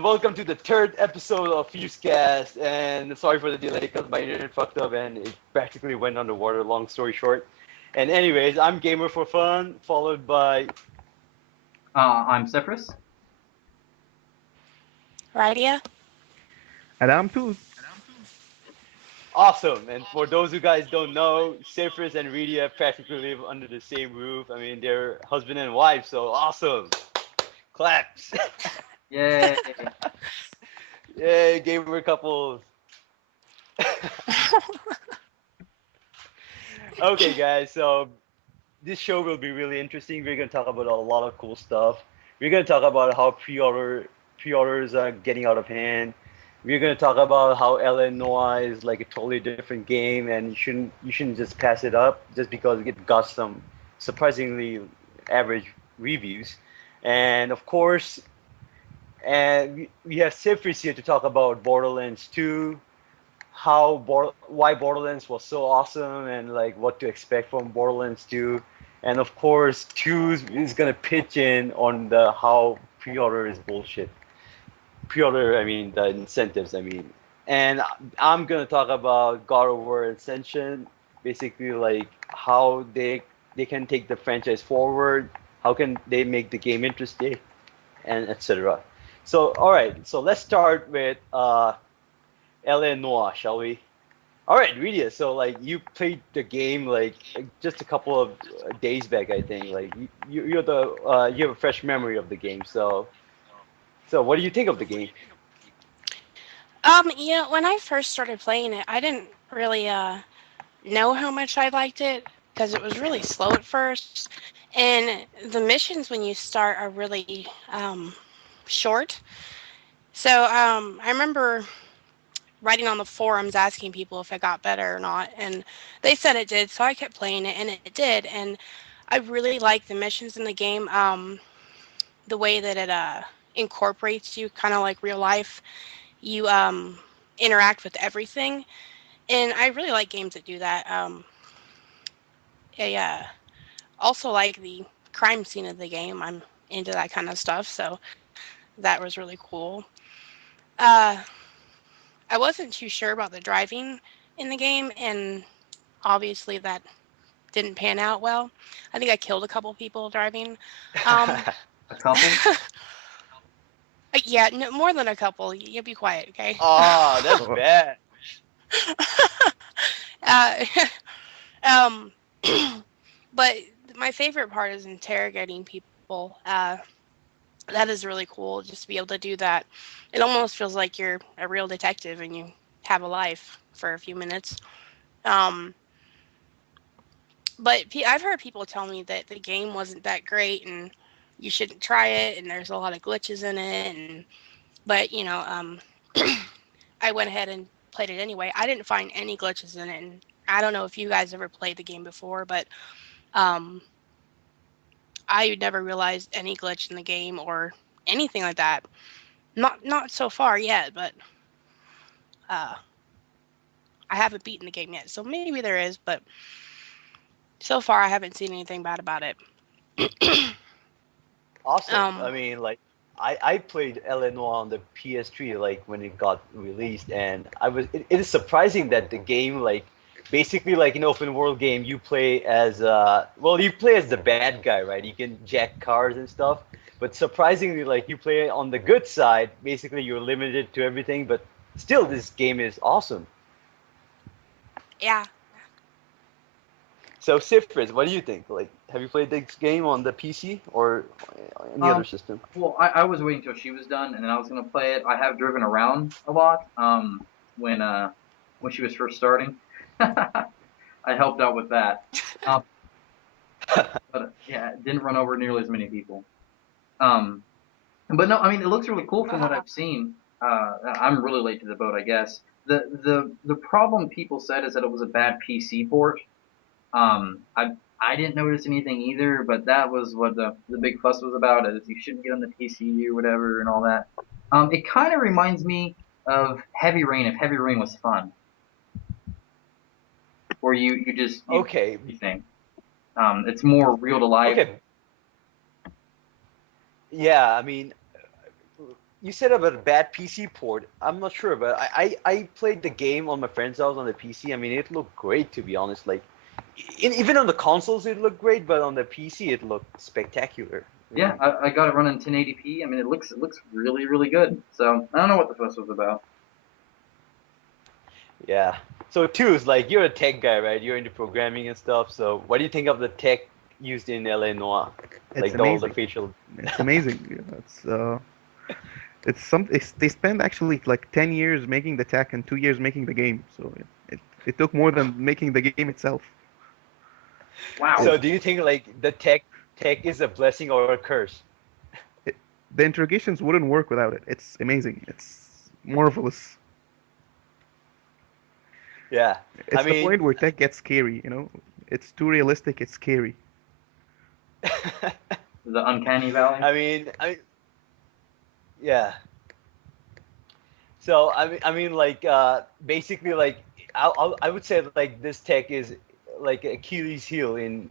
everyone. Welcome to the third episode of Fusecast. And sorry for the delay because my internet fucked up and it practically went underwater, long story short. And anyways, I'm Gamer for Fun, followed by... I'm Sefrix. Radia? And I'm too. Awesome. And for those who guys don't know, Sefrix and Redia practically live under the same roof. I mean, they're husband and wife, so awesome. Claps. Yay! Yay, gamer couples. Okay, guys, so this show will be really interesting. We're going to talk about a lot of cool stuff. We're going to talk about how pre-orders are getting out of hand. We're going to talk about how Noire is like a totally different game, and you shouldn't just pass it up just because it got some surprisingly average reviews. And of course, we have Sefrix here to talk about Borderlands 2, why Borderlands was so awesome, and like what to expect from Borderlands 2. And of course, 2 is gonna pitch in on the how pre-order is bullshit. Pre-order, I mean the incentives, I mean. And I'm gonna talk about God of War Ascension, basically like how they can take the franchise forward, how can they make the game interesting, and etc. So, all right. So let's start with Noire, shall we? All right, Redia. So, like, you played the game like just a couple of days back, I think. Like, you have a fresh memory of the game. So what do you think of the game? When I first started playing it, I didn't really know how much I liked it because it was really slow at first, and the missions when you start are really short. So I remember writing on the forums asking people if it got better or not, and they said it did. So I kept playing it, and it did. And I really like the missions in the game. The way that it incorporates you, kind of like real life. You interact with everything, and I really like games that do that. I also like the crime scene of the game. I'm into that kind of stuff, so that was really cool. Uh, I wasn't too sure about the driving in the game, and obviously that didn't pan out well. I think I killed a couple people driving. Um, A couple? yeah, no, more than a couple. You be quiet, okay? Oh, that's bad. uh, um, but my favorite part is interrogating people. That is really cool, just to be able to do that. It almost feels like you're a real detective and you have a life for a few minutes. Um, but I've heard people tell me that the game wasn't that great and you shouldn't try it, and there's a lot of glitches in it. But I went ahead and played it anyway. I didn't find any glitches in it, and I don't know if you guys ever played the game before, but um, I never realized any glitch in the game or anything like that. Not so far yet, but uh, I haven't beaten the game yet, so maybe there is, but so far I haven't seen anything bad about it. Awesome. I um, mean, like, I played Noire on the PS3 like when it got released, and it is surprising that the game, like, basically like an open world game, you play as you play as the bad guy, right? You can jack cars and stuff. But surprisingly, like, you play on the good side. Basically, you're limited to everything, but still, this game is awesome. yeah. So, Sifris, what do you think? Like, have you played this game on the PC or any other system? Well, I was waiting till she was done, and then I was gonna play it. I have driven around a lot. When she was first starting, I helped out with that. Um, but yeah, didn't run over nearly as many people. Um, but no, I mean it looks really cool from what I've seen. I'm really late to the boat, I guess. The problem people said is that it was a bad PC port. I didn't notice anything either, but that was what the big fuss was about, is you shouldn't get on the PC or whatever and all that. It kind of reminds me of Heavy Rain, if Heavy Rain was fun, where you just Okay. everything. It's more real to life. Okay. Yeah, I mean, you said about a bad PC port. I'm not sure, but I played the game on my friend's house on the PC. I mean, it looked great to be honest. Like, even on the consoles it looked great, but on the PC it looked spectacular. Yeah, I got it running 1080p. I mean, it looks really really good. So I don't know what the fuss was about. Yeah. So Tttooozzz, like you're a tech guy, right? You're into programming and stuff. So what do you think of the tech used in LA Noire? It's Like all the amazing. facial. It's amazing. They spent actually like 10 years making the tech and 2 years making the game. So it took more than making the game itself. Wow. So do you think like the tech is a blessing or a curse? It, the interrogations wouldn't work without it. It's amazing. It's marvelous. Yeah. It's I the mean, point where tech gets scary, you know? It's too realistic, it's scary. The uncanny valley. Yeah. So like basically like I would say like this tech is like Achilles heel in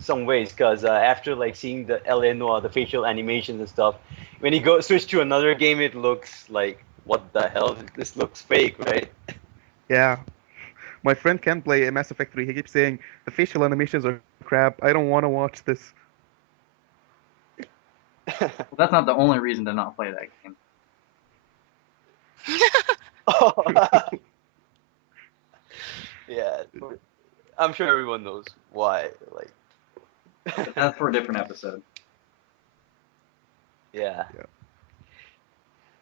some ways because after like seeing the LA Noire, the facial animations and stuff, when you go switch to another game, it looks like what the hell? This looks fake, right? Yeah. My friend can play Mass Effect 3. He keeps saying, the facial animations are crap. I don't want to watch this. Well, that's not the only reason to not play that game. Yeah, I'm sure everyone knows why. Like, But that's for a different episode. yeah. Yeah.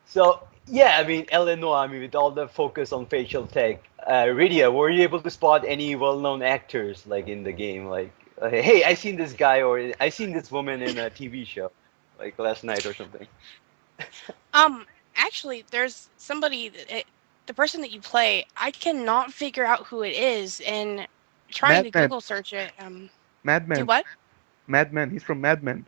So yeah, I mean, Eleanor, I mean, with all the focus on facial tech, Rydia, were you able to spot any well-known actors like in the game? Like, hey, I seen this guy or I seen this woman in a TV show, like last night or something. Actually, there's somebody the person that you play, I cannot figure out who it is, and trying to Madman. Google search it. Do Madman. what? Madman. He's from Madman.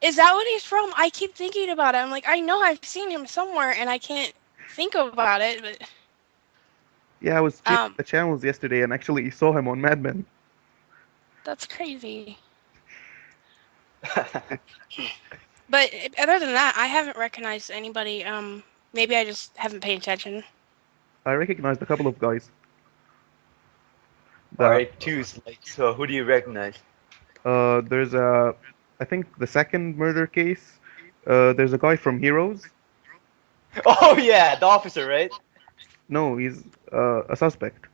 Is that what he's from? I keep thinking about it. I'm like, I know I've seen him somewhere, and I can't think about it. But Yeah, I was checking the channels yesterday and actually saw him on Madman. that's crazy. But other than that, I haven't recognized anybody. Maybe I just haven't paid attention. I recognized a couple of guys. All right, Tttooozzz. Like, so who do you recognize? There's I think the second murder case. There's a guy from Heroes. Oh yeah, the officer, right? No, he's a suspect.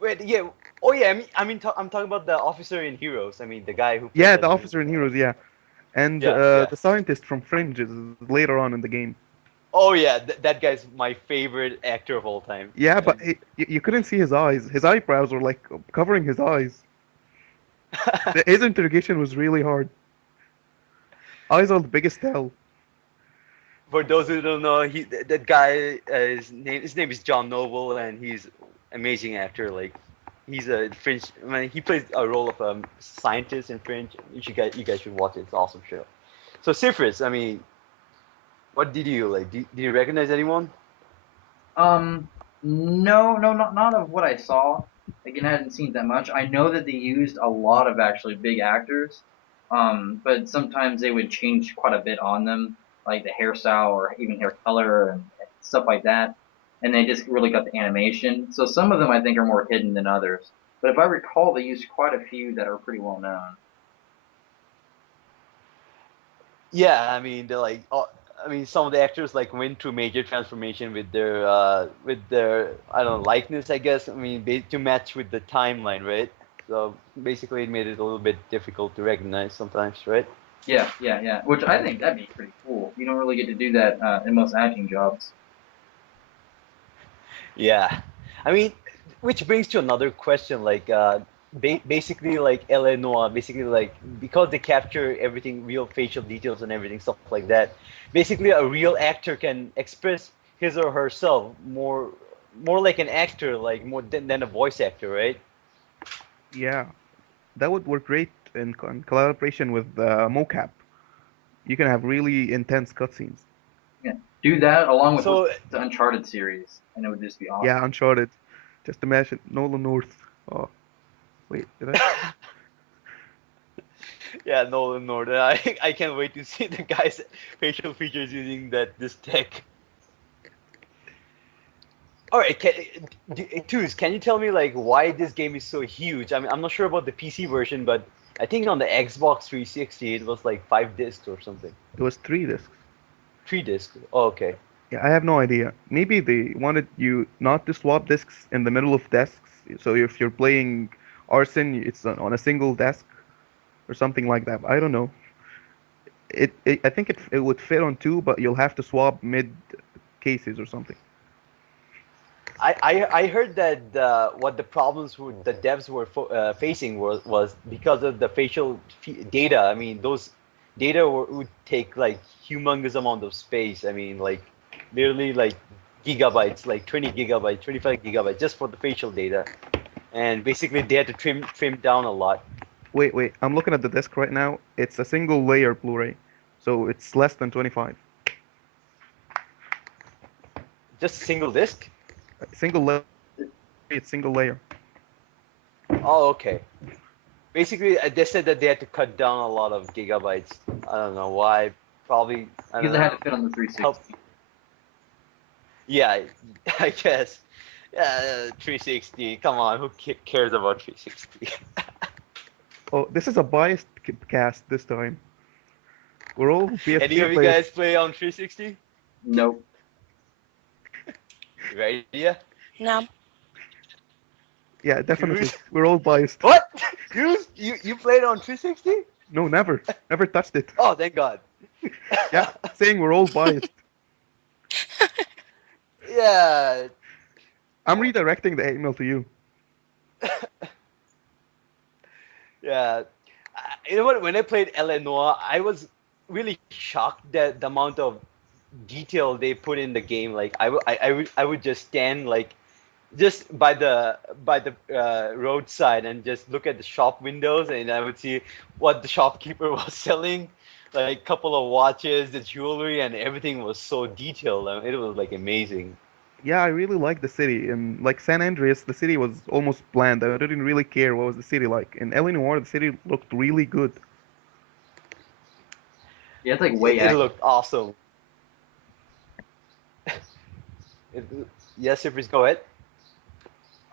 Wait, yeah. Oh yeah, I'm talking about the officer in Heroes. I mean, the guy who. Yeah, played the as officer in Heroes, yeah. And Yeah. the scientist from Fringe is later on in the game. Oh yeah, that guy's my favorite actor of all time. Yeah, but you couldn't see his eyes. His eyebrows were like covering his eyes. His interrogation was really hard. Eyes are the biggest tell. For those who don't know, that guy his name is John Noble, and he's amazing actor. Like, he's a Fringe. I mean, he plays a role of a scientist in Fringe. You guys should watch it. It's an awesome show. So Sefrix, I mean, what did you like? Did you recognize anyone? No, not of what I saw. Again, I hadn't seen that much. I know that they used a lot of actually big actors, but sometimes they would change quite a bit on them, like the hairstyle or even hair color and stuff like that. And they just really got the animation. So some of them I think are more hidden than others. But if I recall, they used quite a few that are pretty well known. Yeah, I mean, they're like, I mean, some of the actors like went through major transformation with their I don't know, likeness, I guess. I mean, to match with the timeline, right? So basically, it made it a little bit difficult to recognize sometimes, right? Yeah. Which I think that'd be pretty cool. You don't really get to do that in most acting jobs. Yeah, I mean, which brings to another question, like basically like LA Noire, basically like because they capture everything, real facial details and everything, stuff like that. Basically, a real actor can express his or herself more like an actor, like more than a voice actor, right? Yeah, that would work great in collaboration with mocap. You can have really intense cutscenes. Yeah, do that along with So the Uncharted series, and it would just be awesome. Yeah, Uncharted. Just imagine Nolan North. Oh, wait, did I? Yeah, Nolan Northern. I can't wait to see the guy's facial features using this tech. All right, Tooz, can you tell me like why this game is so huge? I mean, I'm not sure about the PC version, but I think on the Xbox 360 it was like 5 discs or something. It was 3 discs. 3 discs. Oh, okay. Yeah, I have no idea. Maybe they wanted you not to swap discs in the middle of desks. So if you're playing Arson, it's on a single desk or something like that. I don't know. I think it would fit on two, but you'll have to swap mid cases or something. I heard that what the problems the devs were facing was because of the facial data. I mean, those data would take like humongous amount of space. I mean, like literally like gigabytes, like 20 gigabytes, 25 gigabytes just for the facial data. And basically they had to trim down a lot. Wait. I'm looking at the disc right now. It's a single layer Blu-ray, so it's less than 25. Just a single disc? Single layer. It's single layer. Oh, okay. Basically, they said that they had to cut down a lot of gigabytes. I don't know why. Probably. I don't Because it know. had to fit on the 360. Yeah, I guess. Yeah, 360. Come on, who cares about 360? Oh, this is a biased cast this time. We're all PS3 Any of you players. guys play on 360? Nope. Right? Yeah. No. Yeah, definitely. We're all biased. What? You played on 360? No, never. Never touched it. Oh, thank God. Yeah, saying we're all biased. Yeah. I'm redirecting the email to you. Yeah. You know what? When I played Noire, I was really shocked that the amount of detail they put in the game. Like I would just stand like just by the roadside and just look at the shop windows, and I would see what the shopkeeper was selling, like a couple of watches, the jewelry, and everything was so detailed. I mean, it was like amazing. Yeah, I really like the city. In like San Andreas, the city was almost bland. I didn't really care what was the city like. In Noire, the city looked really good. Yeah, it's like way It accurate. looked awesome. Yes, Sefrix, go ahead.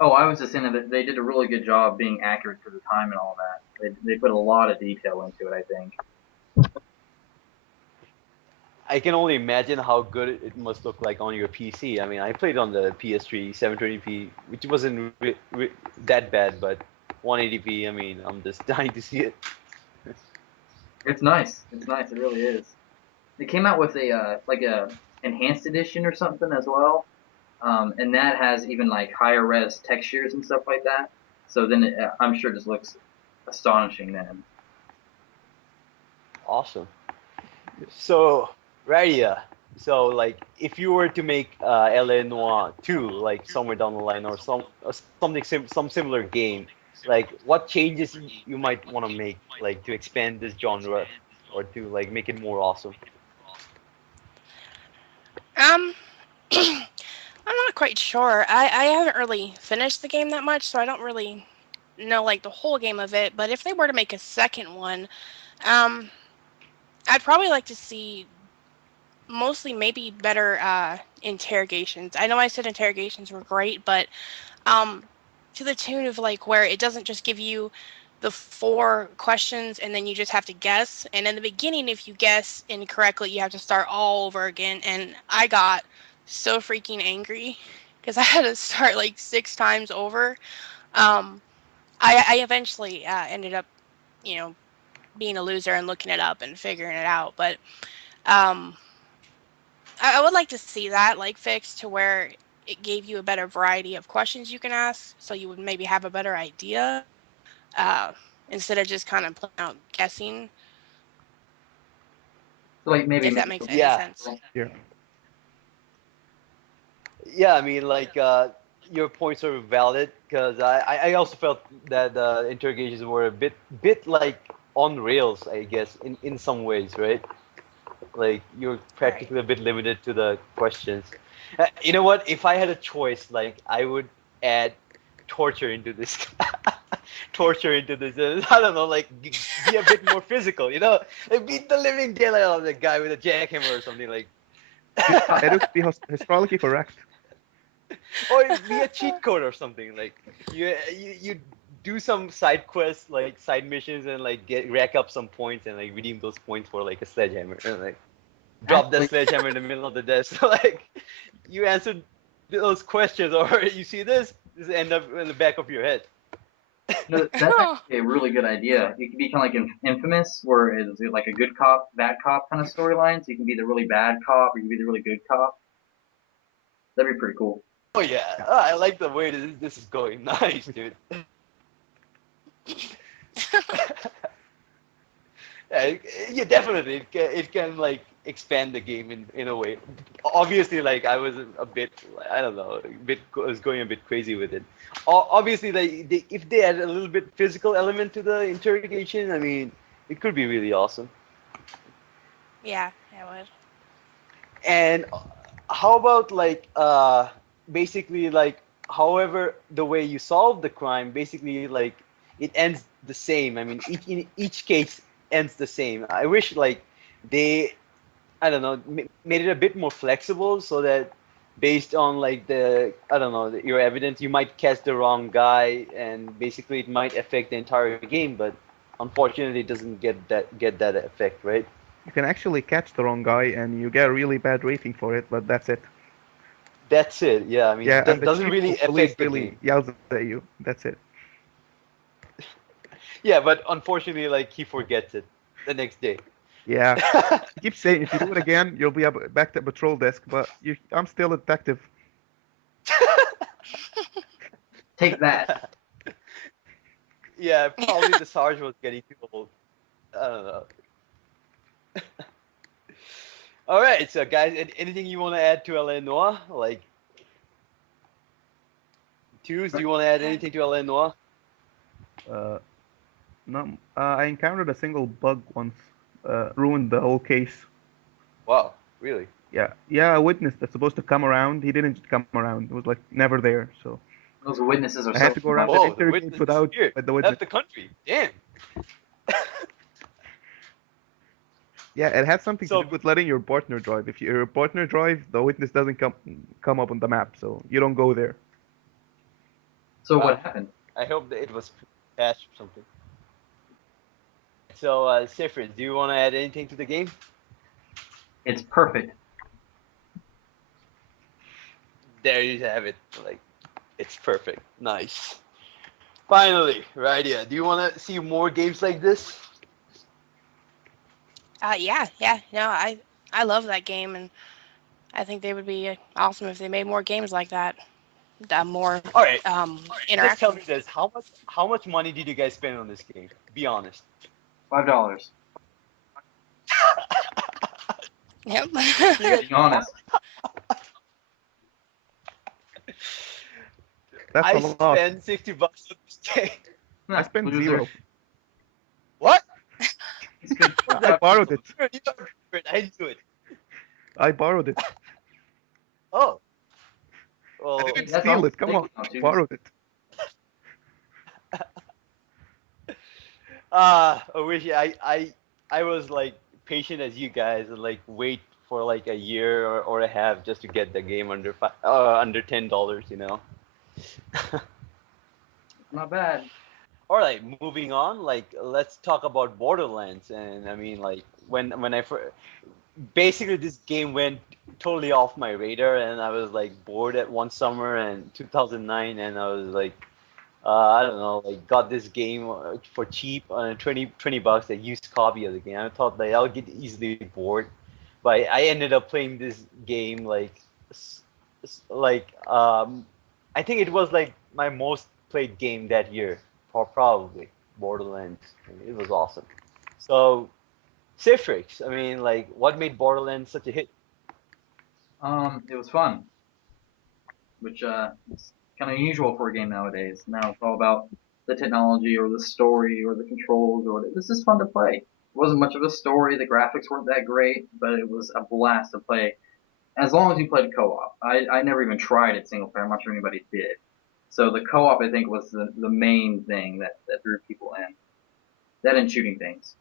Oh, I was just saying that they did a really good job being accurate for the time and all that. They put a lot of detail into it, I think. I can only imagine how good it must look like on your PC. I mean, I played on the PS3 720p, which wasn't that bad, but 180p. I mean, I'm just dying to see it. It's nice. It's nice. It really is. They came out with a like a enhanced edition or something as well, and that has even like higher res textures and stuff like that. So then I'm sure it just looks astonishing then. Awesome. So, Radia, so like if you were to make LA Noire 2, like somewhere down the line, or some similar game, like what changes you might want to make, like to expand this genre, or to like make it more awesome? I'm not quite sure. I haven't really finished the game that much, so I don't really know like the whole game of it. But if they were to make a second one, I'd probably like to see mostly maybe better interrogations. I know I said interrogations were great, but to the tune of like where it doesn't just give you the 4 questions and then you just have to guess. And in the beginning, if you guess incorrectly, you have to start all over again. And I got so freaking angry because I had to start like 6 times over. I eventually ended up, being a loser and looking it up and figuring it out. But I would like to see that like fixed to where it gave you a better variety of questions you can ask, so you would maybe have a better idea instead of just kind of playing out guessing. So like maybe If that makes any Yeah. sense. Yeah. Yeah, I mean, like your points are valid, because I also felt that the interrogations were a bit like on rails, I guess, in some ways, right? Like you're practically a bit limited to the questions. You know what? If I had a choice, like I would add torture into this. torture into this. I don't know, like be a bit more physical, you know, like beat the living daylight out of the guy with a jackhammer or something like. It would be historically correct. Or be a cheat code or something like you do some side quests like side missions and like rack up some points and like redeem those points for like a sledgehammer and like drop that Actually- sledgehammer in the middle of the desk. Like you answered those questions or you see this end up in the back of your head. No, that's actually a really good idea. You could be kind of like Infamous, where it's like a good cop, bad cop kind of storyline. So you can be the really bad cop, or you can be the really good cop. That'd be pretty cool. Oh yeah, I like the way this is going. Nice, dude. Yeah, definitely. It can like expand the game in a way. Obviously, like I was a bit, I don't know, was going a bit crazy with it. Obviously, like if they add a little bit physical element to the interrogation, I mean, it could be really awesome. Yeah, it would. And how about like basically like however the way you solve the crime, basically like it ends the same. I mean, in each case ends the same. I wish like they, I don't know, made it a bit more flexible so that based on like the, I don't know, your evidence, you might catch the wrong guy and basically it might affect the entire game, but unfortunately it doesn't get that effect, right? You can actually catch the wrong guy and you get a really bad rating for it, but that's it. That's it. Yeah, I mean, Yeah, it and the doesn't chief really of police affect the really game. yells at you. That's it. Yeah, but unfortunately, like he forgets it the next day. Yeah. He keeps saying if you do it again, you'll be back to patrol desk, but I'm still a detective. Take that. Yeah, probably the sergeant was getting too old. I don't know. All right, so guys, anything you want to add to LA Noire? Like, Tttooooozzz, do you want to add anything to LA Noire? Uh, no, I encountered a single bug once, ruined the whole case. Wow, really? Yeah, a witness that's supposed to come around, he didn't just come around. It was like never there, so Those witnesses are I so had to go around fun. and Oh, the interrogate witness without disappeared. with the witness. Left the country. Damn. Yeah, it had something to So, do with letting your partner drive. If your partner drives, the witness doesn't come up on the map, so you don't go there. So wow, what happened? I hope that it was patched or something. So, Sefrix, do you want to add anything to the game? It's perfect. There you have it. Like, it's perfect. Nice. Finally, right here. Do you want to see more games like this? Yeah. No, I love that game, and I think they would be awesome if they made more games like that. More All right. Just tell interaction. me this: how much money did you guys spend on this game? Be honest. $5. Yep. Being honest. That's I a lot. spent $60 on this game. I spent Loser. 0. What? It's good. I borrowed it. I knew it. I borrowed it. Oh. I Well, didn't that's steal all it. Come I'm on, thinking I of, borrowed it. I wish I was like patient as you guys and like wait for like a year or a half just to get the game under $10, you know. Not bad. All right, moving on. Like, let's talk about Borderlands. And I mean, like, when basically this game went totally off my radar, and I was like bored at one summer in 2009, and I was like, I don't know, like got this game for cheap, 20 bucks, a used copy of the game. I thought like I'll get easily bored, but I ended up playing this game like, I think it was like my most played game that year, or probably Borderlands. It was awesome. So, Sefrix, I mean, like, what made Borderlands such a hit? It was fun, which is kind of unusual for a game nowadays. Now it's all about the technology or the story or the controls or this is fun to play. It wasn't much of a story. The graphics weren't that great, but it was a blast to play. As long as you played co-op. I never even tried it single player. I'm not sure anybody did. So the co-op, I think, was the main thing that drew people in. That and shooting things.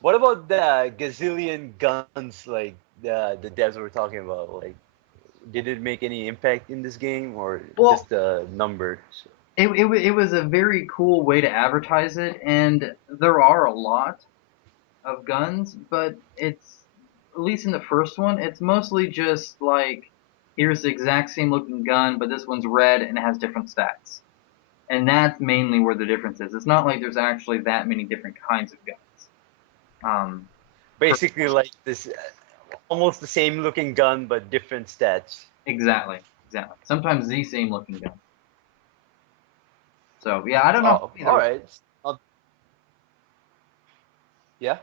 What about the gazillion guns like the devs were talking about? Like, did it make any impact in this game or Well, just the numbers? it was a very cool way to advertise it, and there are a lot of guns, but it's, at least in the first one, it's mostly just like, here's the exact same looking gun, but this one's red and it has different stats. And that's mainly where the difference is. It's not like there's actually that many different kinds of guns. Basically, like this, almost the same looking gun but different stats. Exactly. Sometimes the same looking gun. So yeah, I don't know. Oh, all right. Yeah.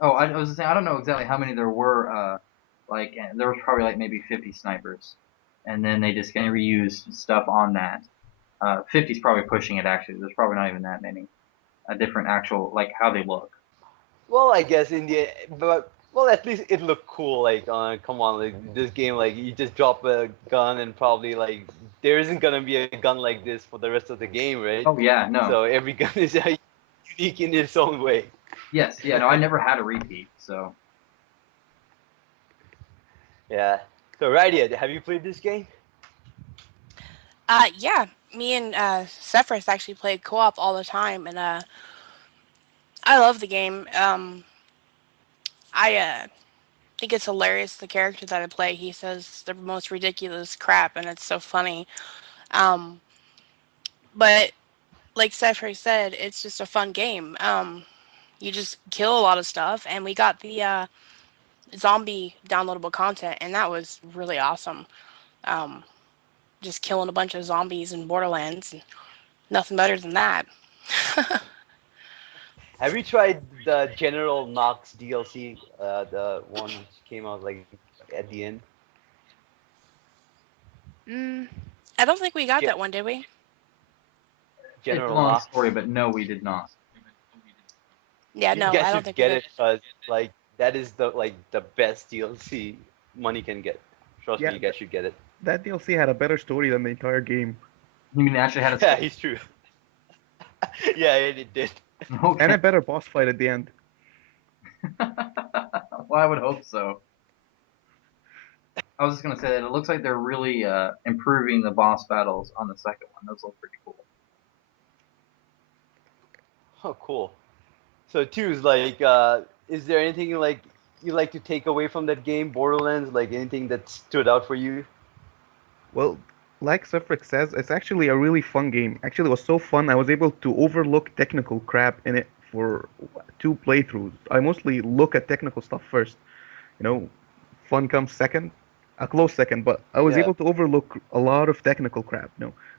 Oh, I was saying I don't know exactly how many there were. Like there was probably like maybe 50 snipers, and then they just kind of reused stuff on that. 50 is probably pushing it actually. There's probably not even that many. Different actual like how they look. Well, I guess in the but well, at least it looked cool. Like, come on, like this game, like you just drop a gun and probably like there isn't gonna be a gun like this for the rest of the game, right? Oh yeah, no. So every gun is unique in its own way. Yes, yeah, no, I never had a repeat, so. Yeah. So, Radia, have you played this game? Yeah, me and Sefrix actually played co-op all the time, and I love the game. I think it's hilarious. The character that I play, he says the most ridiculous crap, and it's so funny. Um, but like Sefrix said, it's just a fun game. You just kill a lot of stuff, and we got the zombie downloadable content, and that was really awesome. Just killing a bunch of zombies in Borderlands, and nothing better than that. Have you tried the General Knox DLC, the one which came out like at the end? I don't think we got Ge- that one, did we? It's a General long Knox. story, but no, we did not. Yeah, You no, guys I don't should think get we it did. because like that is the best DLC money can get. Trust Yeah, me, you guys should get it. that DLC had a better story than the entire game. You mean it actually had a Yeah, story? he's true. Yeah, it did. And Okay. a better boss fight at the end. Well, I would hope so. I was just gonna say that it looks like they're really improving the boss battles on the second one. Those look pretty cool. Oh, cool. So, Two's like, is there anything like you like to take away from that game, Borderlands? Like anything that stood out for you? Well, like Sefrix says, it's actually a really fun game. Actually, it was so fun, I was able to overlook technical crap in it for 2 playthroughs. I mostly look at technical stuff first. You know, fun comes second, a close second, but I was Yeah. able to overlook a lot of technical crap.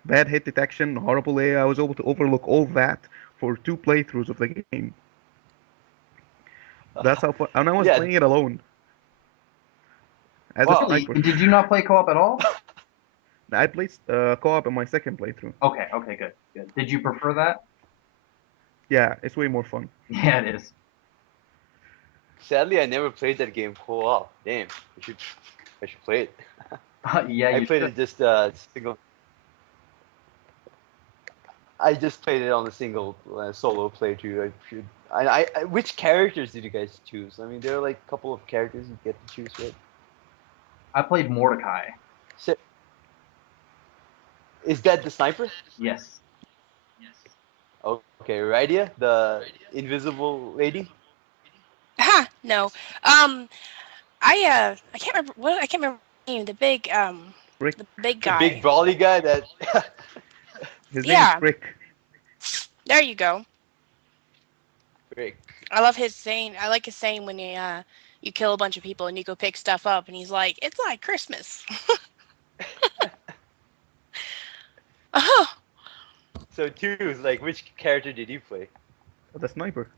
Bad hit detection, horrible AI, I was able to overlook all that for 2 playthroughs of the game. That's how fun, and I was Yeah. playing it alone as a Wow. Really? sniper. Did you not play co-op at all? I played co-op in my second playthrough. Okay, good. Did you prefer that? Yeah, it's way more fun. Yeah, it is. Sadly, I never played that game co-op. Damn, I should play it. Yeah, I you played should. it just single. I just played it on a single solo playthrough. Which characters did you guys choose? I mean, there are like a couple of characters you get to choose with. I played Mordecai. So, is that the sniper? Yes. Okay, Radia, the invisible lady. Ha! No. I can't remember what I can't remember the name. Rick, The big The guy. big brawly guy that. his name Yeah. is Rick. There you go. Rick. I love his saying. I like his saying when you kill a bunch of people and you go pick stuff up, and he's like, "It's like Christmas." Oh, So two is like, which character did you play? The sniper.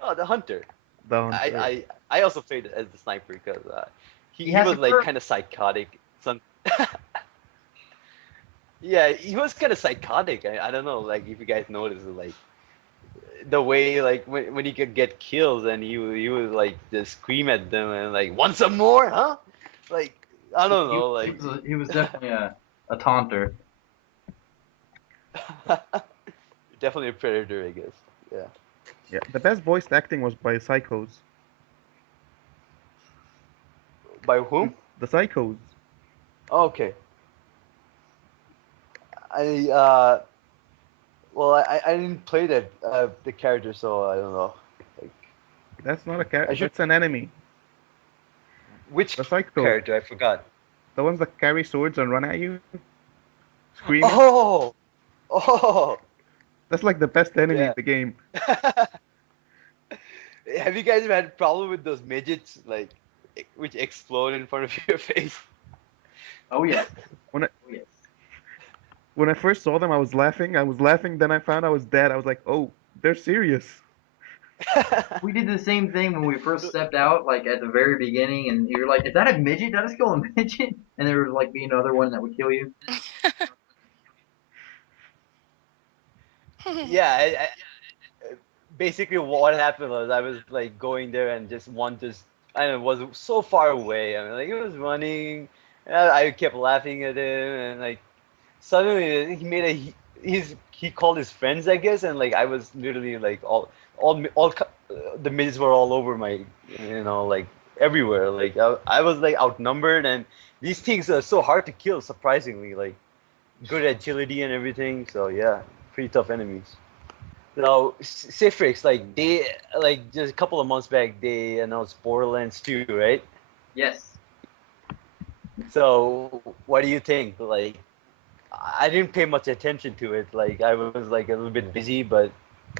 Oh, the hunter. The hunter. I also played as the sniper because he has was a like curve. kind of psychotic. Yeah, he was kind of psychotic. I don't know, like if you guys noticed, like the way like when he could get kills and he would like just scream at them and like want some more, huh? Like I don't He, know, he like was he was definitely a taunter. definitely a predator, I guess. Yeah. Yeah, the best voice acting was by Psychos. By whom? The Psychos. Okay. I well, I didn't play that the character, so I don't know. Like, That's not a I should. that's an enemy. Which The Psychos. character? I forgot. The ones that carry swords and run at you, screaming. Oh, oh, That's like the best enemy in yeah. the game. Have you guys had problem with those midgets, like, which explode in front of your face? Oh yes. When I Oh yes. when I first saw them, I was laughing. I was laughing. Then I found I was dead. I was like, oh, they're serious. We did the same thing when we first stepped out, like at the very beginning, and you're like, "Is that a midget? Did I just kill a midget?" And there would like be another one that would kill you. Yeah, basically what happened was I was like going there and just one just I don't know was so far away. I mean, like he was running, and I kept laughing at him, and like suddenly he made a he called his friends, I guess, and like I was literally like the midgets were all over my, like everywhere. Like I was like outnumbered, and these things are so hard to kill, surprisingly. Like good agility and everything. So yeah, pretty tough enemies. Now, Sefrix, like they, like just a couple of months back, they announced Borderlands 2, right? Yes. So, what do you think? Like, I didn't pay much attention to it. Like, I was like a little bit busy, but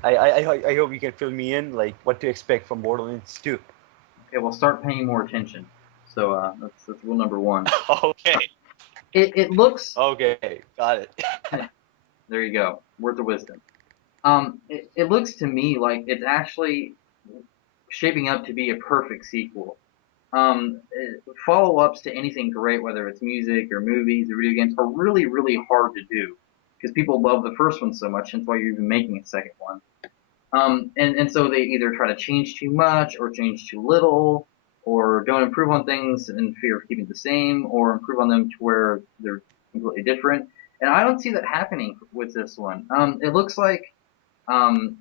I hope you can fill me in, like what to expect from Borderlands 2. Okay, well, start paying more attention. So that's rule number one. Okay. It looks. Okay, got it. There you go. Words of wisdom. It looks to me like it's actually shaping up to be a perfect sequel. Follow-ups to anything great, whether it's music or movies or video games, are really, really hard to do because people love the first one so much, hence why you're even making a second one. And so they either try to change too much or change too little, or don't improve on things in fear of keeping the same, or improve on them to where they're completely different. And I don't see that happening with this one. It looks like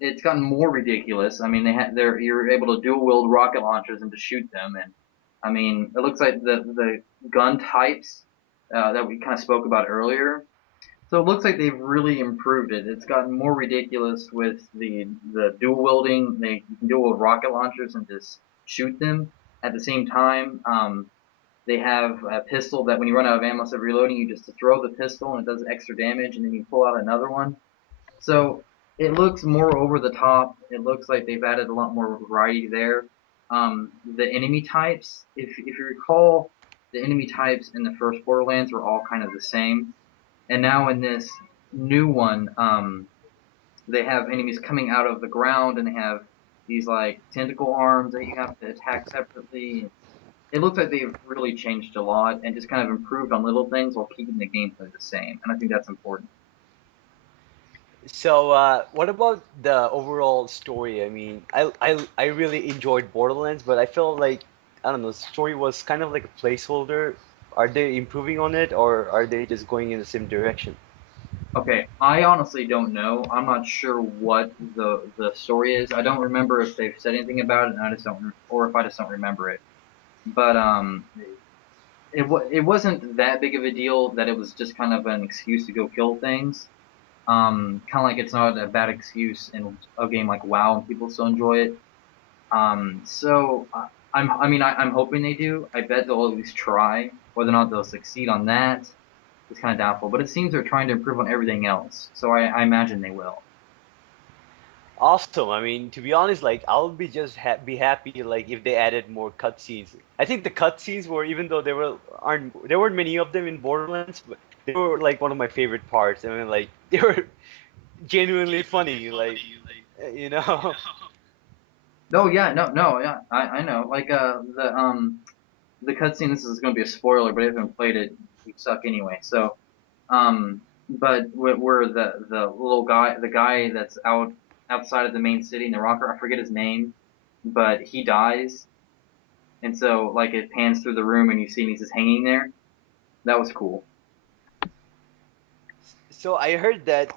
it's gotten more ridiculous. I mean, you're able to dual wield rocket launchers and to shoot them, and I mean, it looks like the gun types that we kind of spoke about earlier. So it looks like they've really improved it. It's gotten more ridiculous with the dual wielding. You can dual wield rocket launchers and just shoot them at the same time. They have a pistol that when you run out of ammo instead of reloading, you just throw the pistol and it does extra damage, and then you pull out another one. So it looks more over the top. It looks like they've added a lot more variety there. The enemy types, if you recall, the enemy types in the first Borderlands were all kind of the same. And now in this new one, they have enemies coming out of the ground, and they have these like tentacle arms that you have to attack separately. It looks like they've really changed a lot and just kind of improved on little things while keeping the gameplay the same. And I think that's important. So, what about the overall story? I mean, I really enjoyed Borderlands, but I felt like, I don't know, the story was kind of like a placeholder. Are they improving on it, or are they just going in the same direction? Okay, I honestly don't know. I'm not sure what the story is. I don't remember if they've said anything about it, and I just don't, or if I just don't remember it. But it wasn't that big of a deal that it was just kind of an excuse to go kill things. Kind of like it's not a bad excuse in a game like WoW, and people still enjoy it. So I'm hoping they do. I bet they'll at least try. Whether or not they'll succeed on that is kind of doubtful. But it seems they're trying to improve on everything else. So I imagine they will. Awesome. I mean, to be honest, like I'll be just be happy like if they added more cutscenes. I think the cutscenes were, even though there weren't many of them in Borderlands, but they were like one of my favorite parts. I mean, like they were genuinely funny. Like you know. No, yeah, no, yeah, I know. Like the cutscene. This is going to be a spoiler, but if you haven't played it, you suck anyway. So but where the little guy, the guy that's outside of the main city in the rocker, I forget his name, but he dies. and so like it pans through the room and you see he's just hanging there. That was cool. So I heard that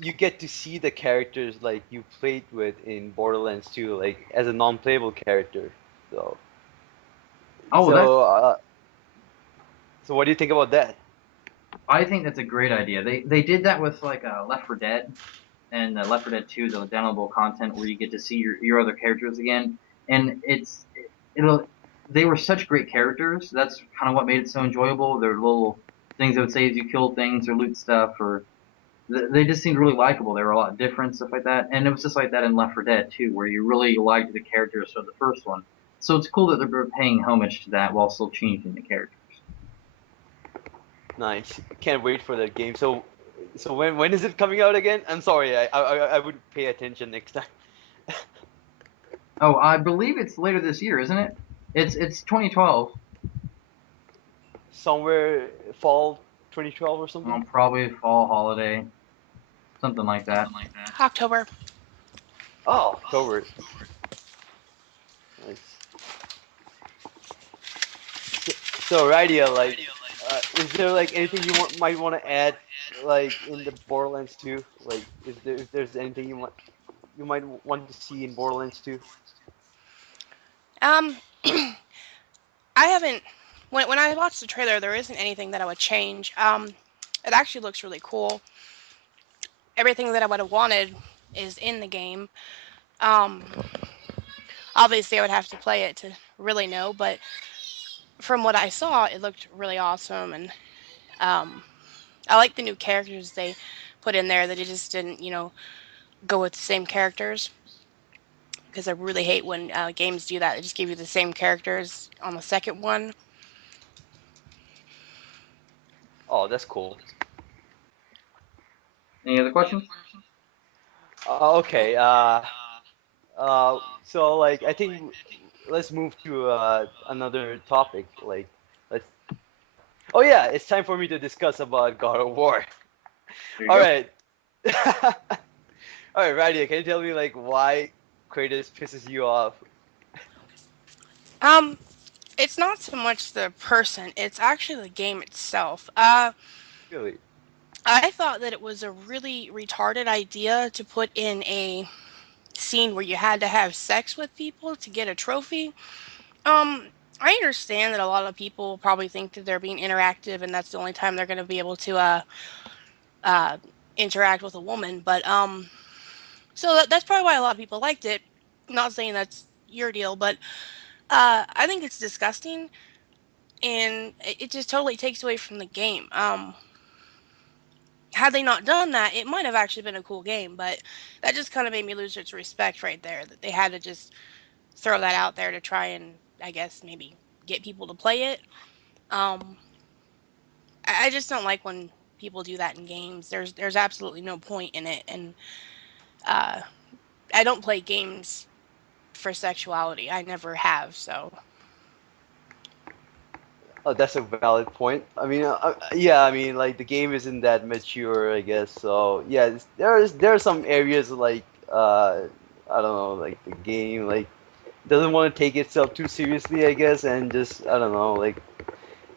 you get to see the characters like you played with in Borderlands 2, like as a non-playable character. So, Oh, that so, so what do you think about that? I think that's a great idea. They did that with like Left 4 Dead and Left 4 Dead 2, the downloadable content where you get to see your other characters again, and it'll they were such great characters. That's kind of what made it so enjoyable. Their little things that would say as you kill things or loot stuff, or they just seemed really likable. They were a lot different, stuff like that, and it was just like that in Left 4 Dead 2, where you really liked the characters of the first one. So it's cool that they're paying homage to that while still changing the characters. Nice. Can't wait for that game. So when is it coming out again? I'm sorry, I would pay attention next time. Oh, I believe it's later this year, isn't it? It's 2012. Somewhere fall 2012 or something. Probably fall holiday, something like that. October. Oh, October. Nice. So Radia, like, is there like anything you might want to add, like in the Borderlands 2? Like, if there's anything you might want to see in Borderlands 2? Um, I haven't. When I watched the trailer, there isn't anything that I would change. It actually looks really cool. Everything that I would have wanted is in the game. Um, obviously, I would have to play it to really know, but from what I saw, it looked really awesome, and I like the new characters they put in there. That it just didn't, go with the same characters. Because I really hate when games do that. They just give you the same characters on the second one. Oh, that's cool. Any other questions? Okay. So like I think let's move to another topic. Like let's. Oh yeah, it's time for me to discuss about God of War. There you All go. right. All right, Radia, can you tell me like why Kratos pisses you off? Um, it's not so much the person; it's actually the game itself. Really? I thought that it was a really retarded idea to put in a scene where you had to have sex with people to get a trophy. I understand that a lot of people probably think that they're being interactive, and that's the only time they're going to be able to uh, interact with a woman. But so that's probably why a lot of people liked it. Not saying that's your deal, but I think it's disgusting, and it just totally takes away from the game. Had they not done that, it might have actually been a cool game, but that just kind of made me lose its respect right there. That they had to just throw that out there to try and, I guess, maybe get people to play it. Um, I just don't like when people do that in games. There's absolutely no point in it, and uh, I don't play games for sexuality. I never have. So Oh, that's a valid point. I mean, yeah, I mean, like the game isn't that mature, I guess. So yeah, there are some areas like I don't know, like the game like doesn't want to take itself too seriously, I guess, and just I don't know, like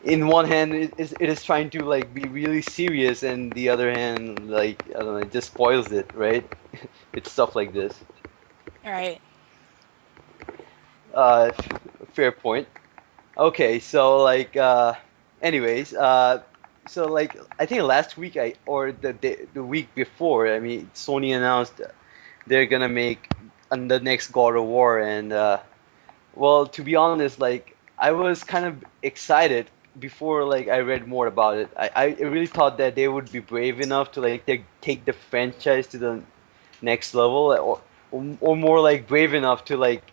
in one hand it is trying to like be really serious, and the other hand like I don't know, it just spoils it, right? It's stuff like this. all right. Uh, Fair point. Okay, so like, anyways, so like, I think last week or the week before, I mean, Sony announced they're gonna make the next God of War, and well, to be honest, like, I was kind of excited before like I read more about it. I really thought that they would be brave enough to like take the franchise to the next level, or more like brave enough to like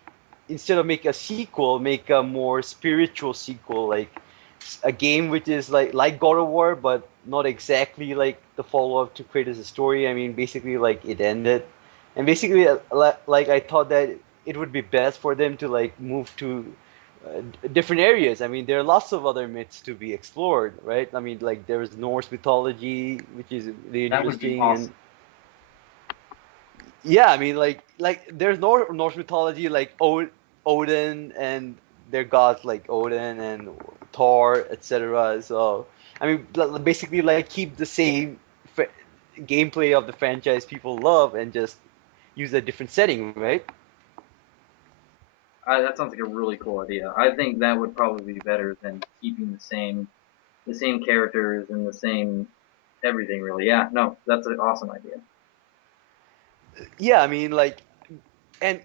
instead of make a sequel, make a more spiritual sequel, like a game which is like God of War, but not exactly like the follow up to Kratos' story. I mean, basically like it ended, and basically like I thought that it would be best for them to like move to different areas. I mean, there are lots of other myths to be explored, right? I mean, like there's Norse mythology, which is really That would be interesting, and awesome. yeah, I mean, like there's Norse mythology like Odin and their gods like Odin and Thor, etc. So I mean, basically like keep the same gameplay of the franchise people love and just use a different setting, right? That sounds like a really cool idea. I think that would probably be better than keeping the same characters and the same everything. Really, yeah. No, that's an awesome idea. Yeah, I mean like and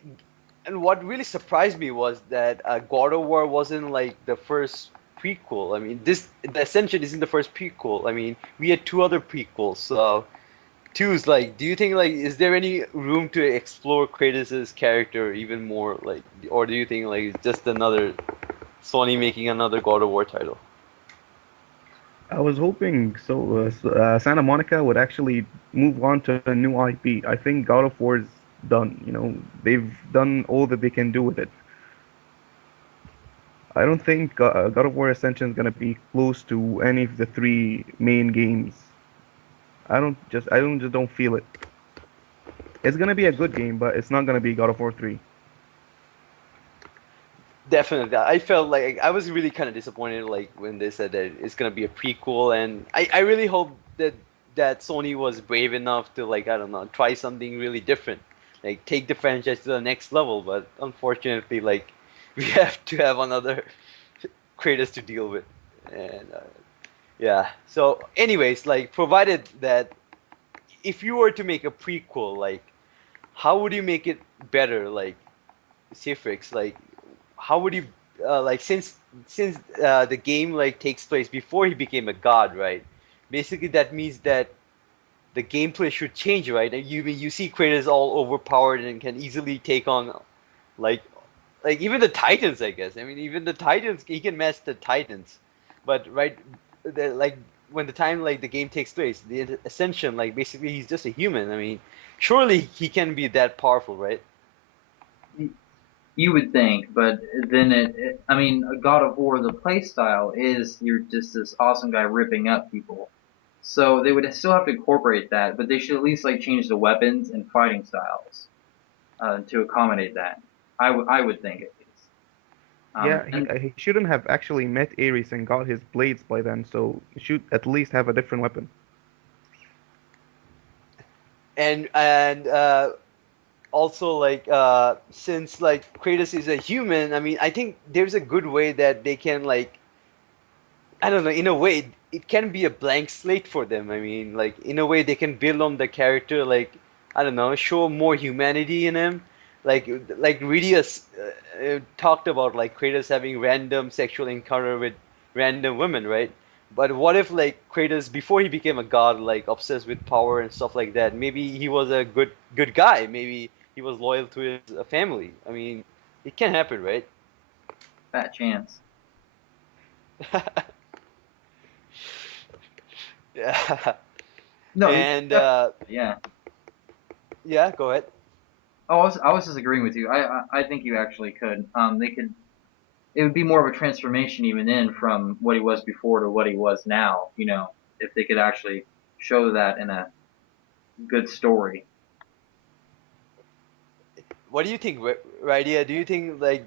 and what really surprised me was that God of War wasn't like the first prequel. I mean, the Ascension isn't the first prequel. I mean, we had two other prequels. So two is like, do you think like is there any room to explore Kratos' character even more, like, or do you think like it's just another Sony making another God of War title? I was hoping Santa Monica would actually move on to a new IP. I think God of War is done. They've done all that they can do with it. I don't think God of War Ascension is gonna be close to any of the three main games. I don't feel it. It's gonna be a good game, but it's not gonna be God of War 3. Definitely. I felt like I was really kind of disappointed like when they said that it's gonna be a prequel, and I really hope that Sony was brave enough to like I don't know try something really different, like take the franchise to the next level. But unfortunately, like we have to have another Kratos to deal with, and yeah. So, anyways, like provided that if you were to make a prequel, like how would you make it better? Like Sefrix, like how would you like since the game like takes place before he became a god, right? Basically, that means that the gameplay should change, right? And you see Kratos all overpowered and can easily take on like even the Titans, I guess. I mean, even the Titans, he can match the Titans, but right, like when the time like the game takes place, the Ascension, like basically he's just a human. I mean, surely he can be that powerful, right? You would think, but then I mean, God of War, the playstyle is you're just this awesome guy ripping up people. So they would still have to incorporate that, but they should at least like change the weapons and fighting styles to accommodate that. I would think at least. Yeah, he And he shouldn't have actually met Ares and got his blades by then, so he should at least have a different weapon. And also like since like Kratos is a human, I mean, I think there's a good way that they can like I don't know, in a way it can be a blank slate for them. I mean, like in a way they can build on the character, like I don't know, show more humanity in him. Like really talked about like Kratos having random sexual encounter with random women, right? But what if like Kratos before he became a god, like obsessed with power and stuff like that? Maybe he was a good guy. Maybe he was loyal to his family. I mean, it can happen, right? fat chance. Yeah. No, And yeah. yeah, go ahead. Oh, I was just agreeing with you. I think you actually could. They could. It would be more of a transformation even in from what he was before to what he was now. You know, if they could actually show that in a good story. What do you think, Rydia? Do you think like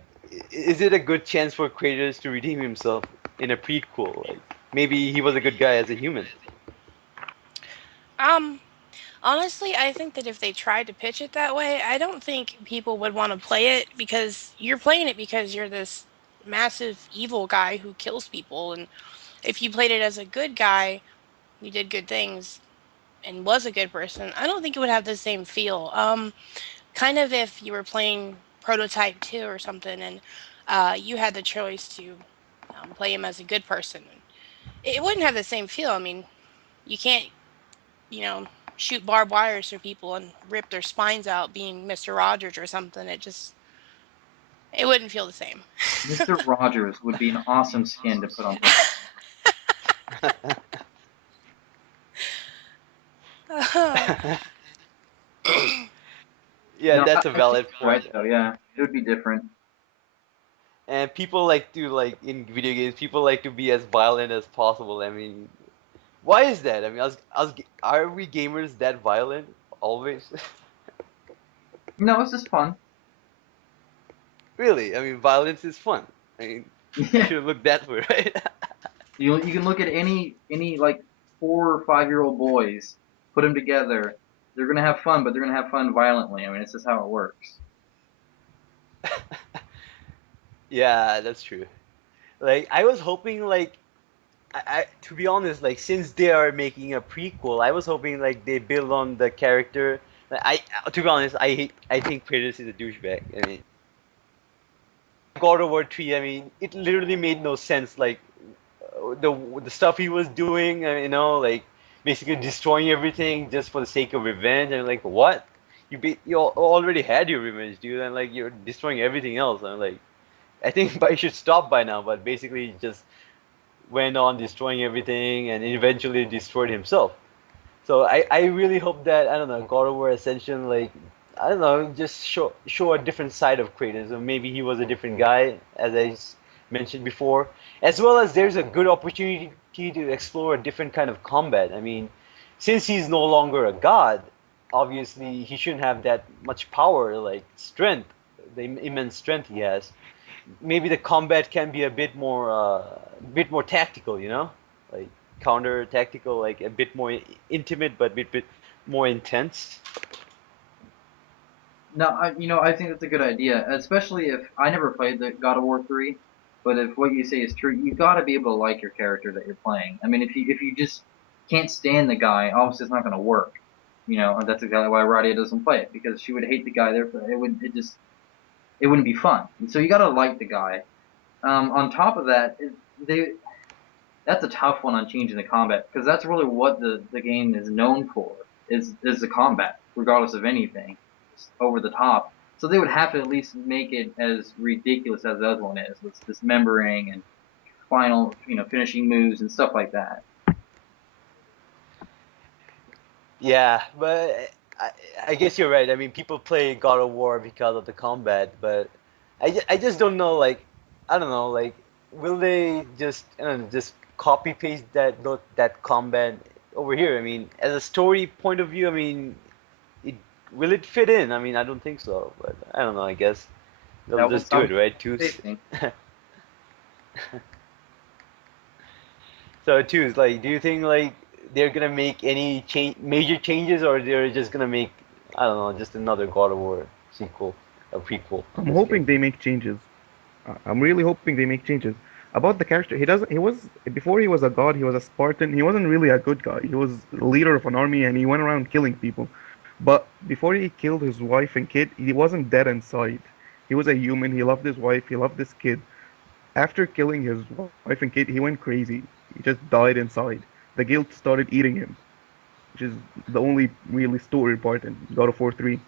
is it a good chance for Kratos to redeem himself in a prequel? Like maybe he was a good guy as a human. Um, Honestly, I think that if they tried to pitch it that way, I don't think people would want to play it because you're playing it because you're this massive evil guy who kills people. And if you played it as a good guy, you did good things and was a good person, I don't think it would have the same feel. Kind of if you were playing Prototype 2 or something and you had the choice to play him as a good person. It wouldn't have the same feel. I mean, you can't you know, shoot barbed wires through people and rip their spines out being Mr. Rogers or something. It wouldn't feel the same. Mr. Rogers would be an awesome skin to put on. Yeah, No, that's a I think valid you're point. right though. Yeah, it would be different. And people like to like in video games, people like to be as violent as possible. I mean, why is that? I mean, are we gamers that violent always? No, it's just fun. Really? I mean, violence is fun. I mean, I Yeah. should have looked that way, right? You can look at any like 4 or 5-year-old boys, put them together. They're gonna have fun, but they're gonna have fun violently. I mean, it's just how it works. Yeah, that's true. Like I was hoping like to be honest, like since they are making a prequel, I was hoping like they build on the character. Like, to be honest, I think Kratos is a douchebag. I mean, God of War 3, I mean, it literally made no sense. Like the stuff he was doing, like basically destroying everything just for the sake of revenge. And like, what? You already had your revenge, dude, and like you're destroying everything else. And like, I think I should stop by now. But basically, just went on destroying everything and eventually destroyed himself. So I really hope that I don't know God of War Ascension like I don't know just show a different side of Kratos or maybe he was a different guy as mentioned before, as well as there's a good opportunity to explore a different kind of combat. I mean, since he's no longer a god, obviously he shouldn't have that much power like strength, the immense strength he has. Maybe the combat can be a bit more tactical, like counter tactical, like a bit more intimate, but a bit more intense. No, I think that's a good idea, especially if I never played the God of War 3, but if what you say is true, you got to be able to like your character that you're playing. I mean, if you just can't stand the guy, obviously it's not going to work. And that's exactly why Radia doesn't play it, because she would hate the guy. Therefore, it wouldn't be fun. And so you got to like the guy. On top of that, that's a tough one on changing the combat, because that's really what the game is known for is the combat, regardless of anything. It's over the top. So they would have to at least make it as ridiculous as the other one is, with dismembering and final, finishing moves and stuff like that. Yeah, but I guess you're right. I mean, people play God of War because of the combat, but I just don't know. Like, I don't know. Like, will they just just copy paste that combat over here? I mean, as a story point of view, I mean, it will it fit in? I mean, I don't think so. But I don't know. I guess they'll That would just do it, sound right? Tooth. interesting. So Tooth, like, do you think like they're gonna make any major changes, or they're just gonna make I don't know, just another God of War sequel, a prequel in I'm this case? hoping they make changes. I'm really hoping they make changes. About the character, he doesn't. He was before he was a god. He was a Spartan. He wasn't really a good guy. He was the leader of an army, and he went around killing people. But before he killed his wife and kid, he wasn't dead inside. He was a human. He loved his wife. He loved his kid. After killing his wife and kid, he went crazy. He just died inside. The guilt started eating him, which is the only really story part in God of War 3.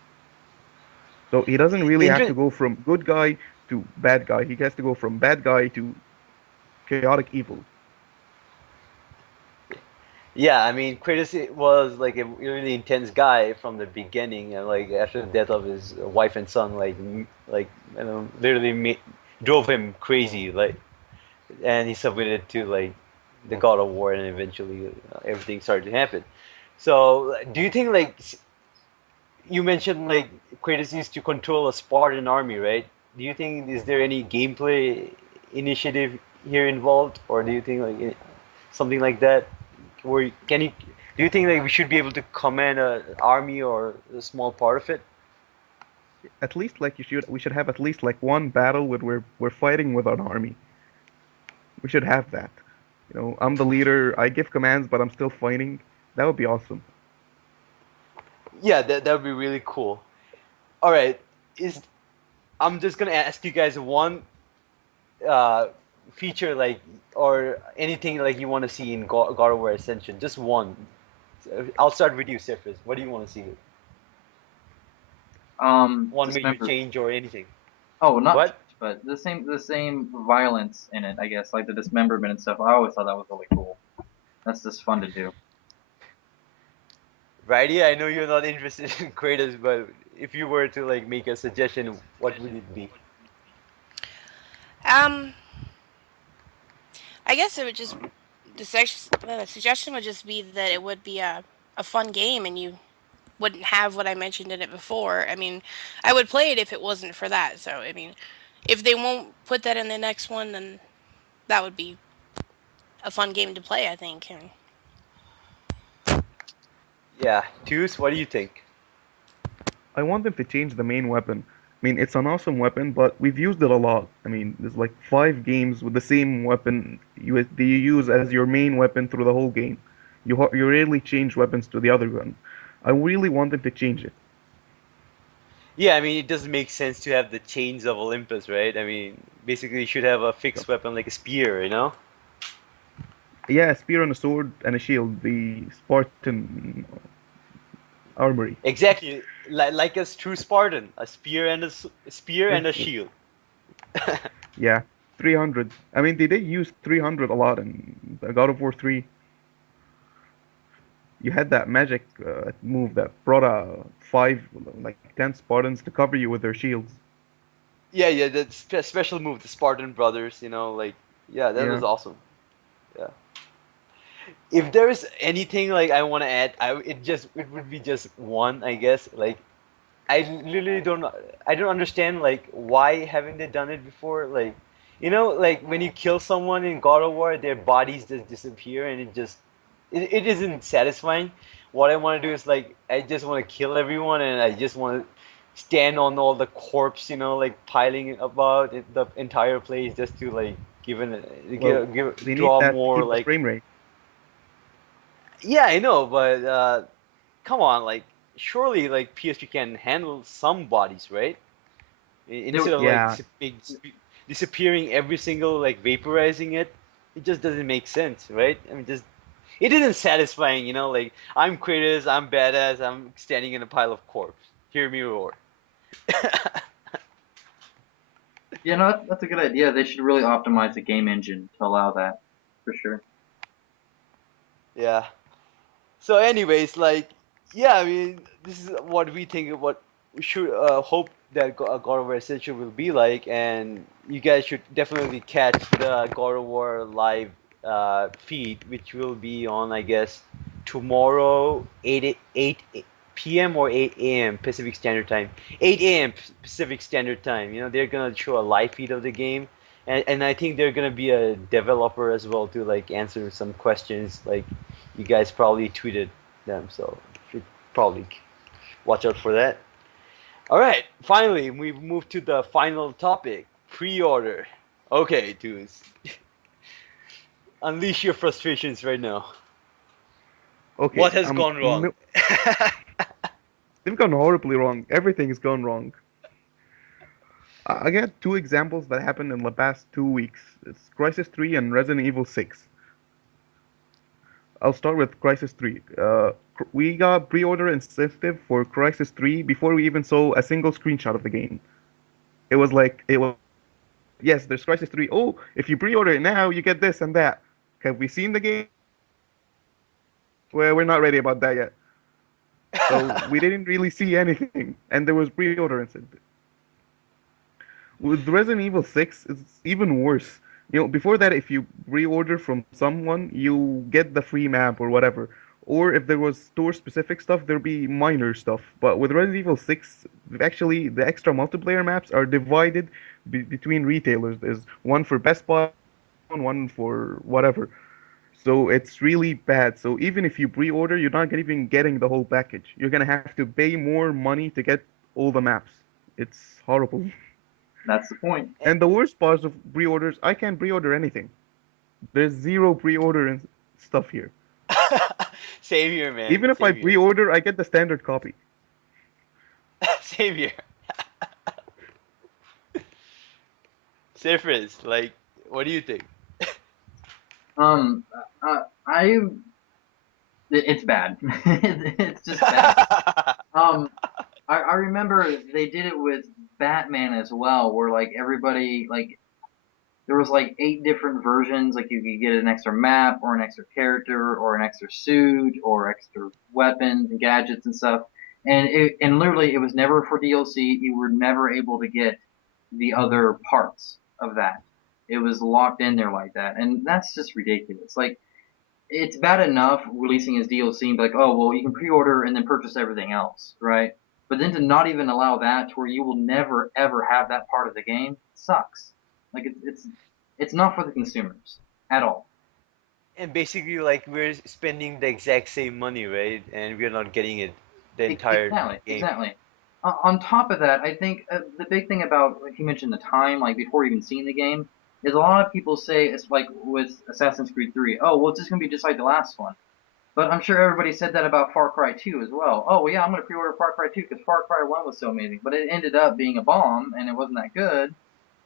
So he doesn't really have Inter- to go from good guy to bad guy. He has to go from bad guy to chaotic evil. yeah, I mean, Kratos was like a really intense guy from the beginning, and like after the death of his wife and son, literally drove him crazy, like, and he submitted to like the God of War, and eventually everything started to happen. So, do you think like you mentioned like Kratos used to control a Spartan army, right? Do you think is there any gameplay initiative here involved, or do you think like something like that? Where can you? Do you think like we should be able to command an army or a small part of it? At least like we should have at least like one battle where we're fighting with an army. We should have that. I'm the leader. I give commands, but I'm still fighting. That would be awesome. Yeah, that would be really cool. All right, is I'm just gonna ask you guys one uh, feature like or anything like you want to see in God of War Ascension. Just one. I'll start with you, Sefrix. What do you want to see? One major Dismember. change or anything? Oh, not What? change, but the same violence in it. I guess like the dismemberment and stuff. I always thought that was really cool. That's just fun to do. Righty, I know you're not interested in Kratos, but if you were to like make a suggestion, what would it be? Um, I guess it would just the suggestion would just be that it would be a fun game, and you wouldn't have what I mentioned in it before. I mean, I would play it if it wasn't for that. So I mean, if they won't put that in the next one, then that would be a fun game to play, I think. And Yeah, Deuce, what do you think? I want them to change the main weapon. I mean, it's an awesome weapon, but we've used it a lot. I mean, there's like 5 games with the same weapon that you use as your main weapon through the whole game. You rarely change weapons to the other gun. I really want them to change it. Yeah, I mean, it doesn't make sense to have the chains of Olympus, right? I mean, basically, you should have a So, fixed weapon like a spear, you know? yeah, a spear and a sword and a shield, the Spartan armory. Exactly, like a true Spartan, a spear and a spear and a Yes, shield. yeah, 300. I mean, they did use 300 a lot in the God of War 3. You had that magic move that brought 10 Spartans to cover you with their shields. Yeah, yeah, that special move, the Spartan brothers, like, yeah, that was Yeah. awesome. Yeah. If there's anything like I want to add, it would be just one, I guess. Like, I literally I don't understand like why haven't they done it before? Like, like when you kill someone in God of War, their bodies just disappear and it isn't satisfying. What I want to do is like I just want to kill everyone and I just want to stand on all the corpse, like piling about the entire place just to like Well, they need draw that to more keep the like. frame rate. Yeah, I know, but come on, like surely like PS3 can handle some bodies, right? There, Instead of like Yeah, disappearing every single like vaporizing it, it just doesn't make sense, right? I mean, just it isn't satisfying, Like I'm Kratos, I'm badass, I'm standing in a pile of corpse. Hear me roar. yeah, no, that's a good idea. They should really optimize the game engine to allow that, for sure. Yeah. So, anyways, like, yeah, I mean, this is what we think of what we should hope that God of War Ascension will be like, and you guys should definitely catch the God of War live feed, which will be on, I guess, tomorrow, 8 p.m. or 8 a.m. Pacific Standard Time. 8 a.m. Pacific Standard Time. They're gonna show a live feed of the game. And I think they're gonna be a developer as well to like answer some questions like you guys probably tweeted them, so should probably watch out for that. All right, finally, we've moved to the final topic: pre-order. Okay, dudes, unleash your frustrations right now. okay. What has gone wrong? No, they've gone horribly wrong. Everything has gone wrong. I got 2 examples that happened in the past 2 weeks. It's Crisis 3 and Resident Evil 6. I'll start with Crisis 3. We got pre-order incentive for Crisis 3 before we even saw a single screenshot of the game. It was yes, there's Crisis 3. Oh, if you pre-order it now, you get this and that. Have we seen the game? Well, we're not ready about that yet. So we didn't really see anything, and there was pre-order incentive. With Resident Evil 6, it's even worse. Before that, if you pre-order from someone, you get the free map or whatever. Or if there was store-specific stuff, there'd be minor stuff. But with Resident Evil 6, actually, the extra multiplayer maps are divided between retailers. There's one for Best Buy, one for whatever. So it's really bad. So even if you pre-order, you're not even getting the whole package. You're gonna have to pay more money to get all the maps. It's horrible. That's the point. And the worst part of pre-orders, I can't pre-order anything. There's zero pre-order and stuff here. Same here, man. Even if I Same here. pre-order, I get the standard copy. Same here. Sefrix, like, what do you think? Um, I it's bad. It's just bad. I remember they did it with Batman as well, where like everybody like there was like 8 different versions. Like you could get an extra map or an extra character or an extra suit or extra weapons and gadgets and stuff. And literally it was never for DLC. You were never able to get the other parts of that. It was locked in there like that, and that's just ridiculous. Like it's bad enough releasing as DLC and be like, oh well, you can pre-order and then purchase everything else, right? But then to not even allow that, to where you will never ever have that part of the game, sucks. Like it's not for the consumers at all. And basically, like we're spending the exact same money, right? And we're not getting it the entire Exactly, game. exactly. On top of that, I think the big thing about, like you mentioned, the time, like before even seeing the game, is a lot of people say it's like with Assassin's Creed 3. Oh, well, it's just gonna be just like the last one. But I'm sure everybody said that about Far Cry 2 as well. Oh, well, yeah, I'm gonna pre-order Far Cry 2 because Far Cry 1 was so amazing, but it ended up being a bomb and it wasn't that good.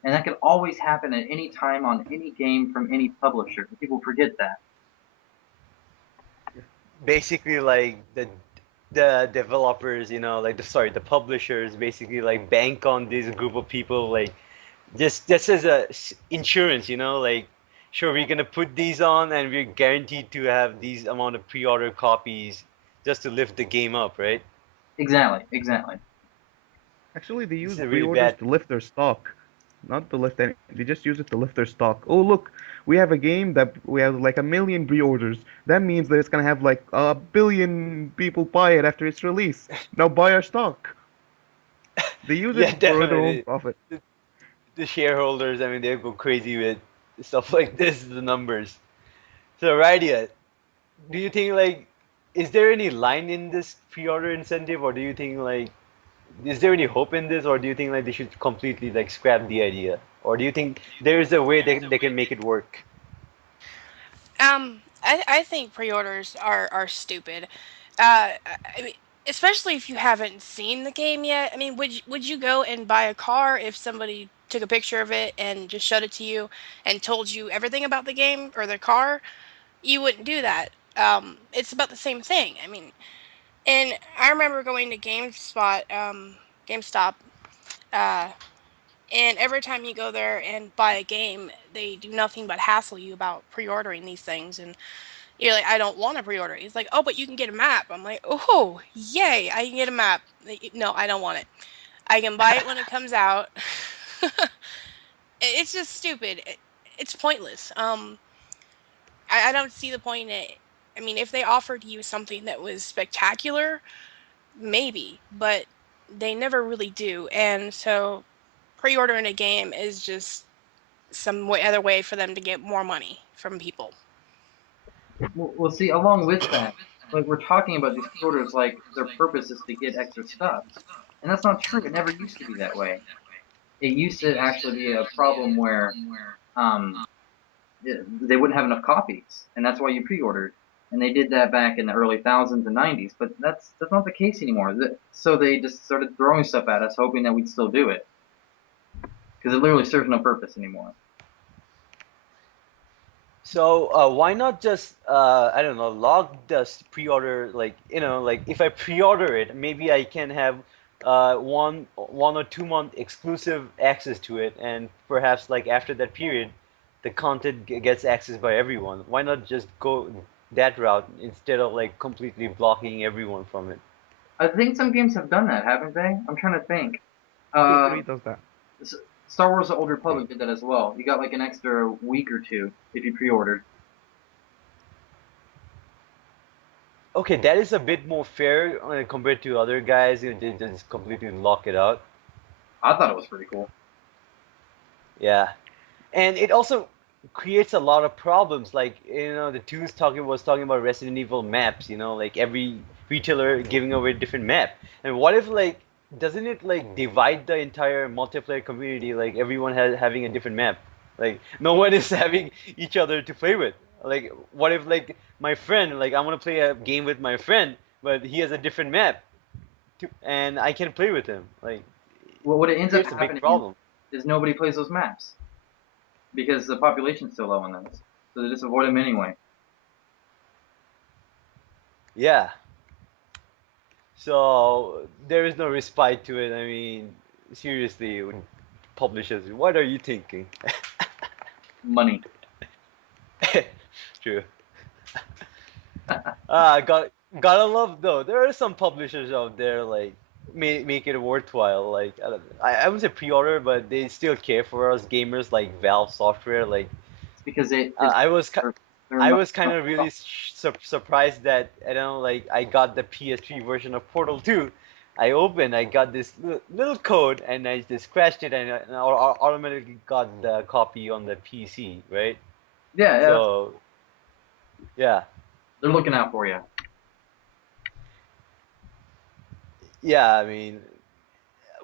And that can always happen at any time on any game from any publisher. People forget that. Basically, like the developers, like the publishers, basically like bank on this group of people, like just as a insurance, like sure we're gonna put these on and we're guaranteed to have these amount of pre-order copies just to lift the game up, right? Exactly, exactly. Actually, they This is use a really pre-orders bad. to lift their stock, not to lift any. They just use it to lift their stock. Oh, look, we have a game that we have like 1 million pre-orders. That means that it's gonna have like 1 billion people buy it after its release. Now buy our stock. They use it Yeah, for their own definitely. profit. The shareholders, I mean, they go crazy with stuff like this, the numbers. So, Radia, do you think like, is there any line in this pre-order incentive, or do you think like, is there any hope in this, or do you think like they should completely like scrap the idea, or do you think there is a way they can make it work? I think pre-orders are stupid. I mean, especially if you haven't seen the game yet. I mean, would you go and buy a car if somebody took a picture of it and just showed it to you and told you everything about the game or the car? You wouldn't do that. It's about the same thing. I mean, and I remember going to GameStop, uh, and every time you go there and buy a game, they do nothing but hassle you about pre-ordering these things. And you're like, I don't want to pre-order. He's like, oh, but you can get a map. I'm like, oh, yay, I can get a map. No, I don't want it. I can buy it when it comes out. It's just stupid. It's pointless. I don't see the point in it. I mean, if they offered you something that was spectacular, maybe, but they never really do. And so pre-ordering a game is just some other way for them to get more money from people. Well, see, along with that, like we're talking about these pre-orders, like their purpose is to get extra stuff, and that's not true. It never used to be that way. It used to actually be a problem where um, they wouldn't have enough copies, and that's why you pre-ordered. And they did that back in the early thousands and 90s, but that's not the case anymore. So they just started throwing stuff at us, hoping that we'd still do it, because it literally serves no purpose anymore. So why not just I don't know, log the pre-order, like like if I pre-order it, maybe I can have 1 or 2 month exclusive access to it, and perhaps like after that period, the content gets accessed by everyone. Why not just go that route instead of like completely blocking everyone from it? I think some games have done that, haven't they? I'm trying to think. PS3 Uh, does that. Star Wars: The Old Republic did that as well. You got like an extra week or two if you pre-ordered. Okay, that is a bit more fair compared to other guys who they just completely lock it out. I thought it was pretty cool. Yeah. And it also creates a lot of problems. Like the twos talking was talking about Resident Evil maps. Like every retailer giving away a different map. And what if like doesn't it like divide the entire multiplayer community? Like everyone has having a different map. Like no one is having each other to play with. Like what if like my friend, like I want to play a game with my friend, but he has a different map, and I can play with him. Like Well, what it it ends up creates a big happening problem. is nobody plays those maps because the population's so low on those, so they just avoid them anyway. Yeah. So there is no respite to it. I mean, seriously, publishers, what are you thinking? Money. True. Gotta love though. There are some publishers out there like make it worthwhile. Like I wouldn't say pre-order, but they still care for us gamers like Valve Software. Like It's because it's I was they're I not. was kind of really surprised that like I got the PS3 version of Portal 2, I got this little code, and I just scratched it, and I automatically got the copy on the PC, right? Yeah, yeah. So, yeah, They're looking out for you. yeah. I mean,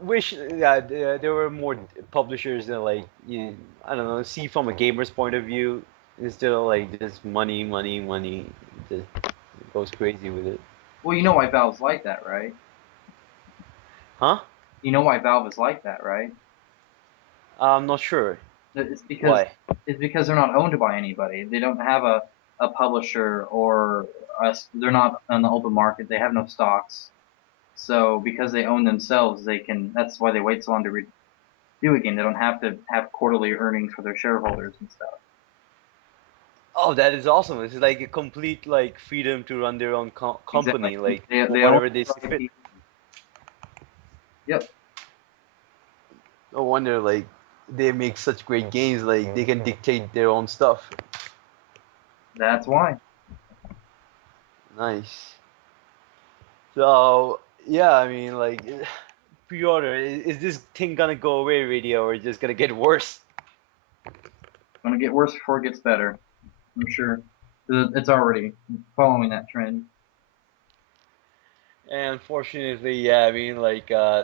wish there were more publishers that like I don't know, see from a gamer's point of view instead of like just money, money, money. Just goes crazy with it, Well, you know why Valve's like that, right? huh? You know why Valve is like that, right? I'm not sure It's because why. it's because they're not owned by anybody. They don't have a publisher or they're not on the open market. They have no stocks. So because they own themselves, they can. That's why they wait so long to do a game. They don't have to have quarterly earnings for their shareholders and stuff. Oh, that is awesome. It's like a complete like freedom to run their own Exactly. company, like They own whatever they see their fit. IP. Yep, No wonder like they make such great games, like they can dictate their own stuff. that's why. Nice. So yeah, I mean like pre-order. Is this thing gonna go away, radio, or just gonna get worse? It's gonna get worse before it gets better. I'm sure. It's already following that trend. And unfortunately, yeah, I mean like uh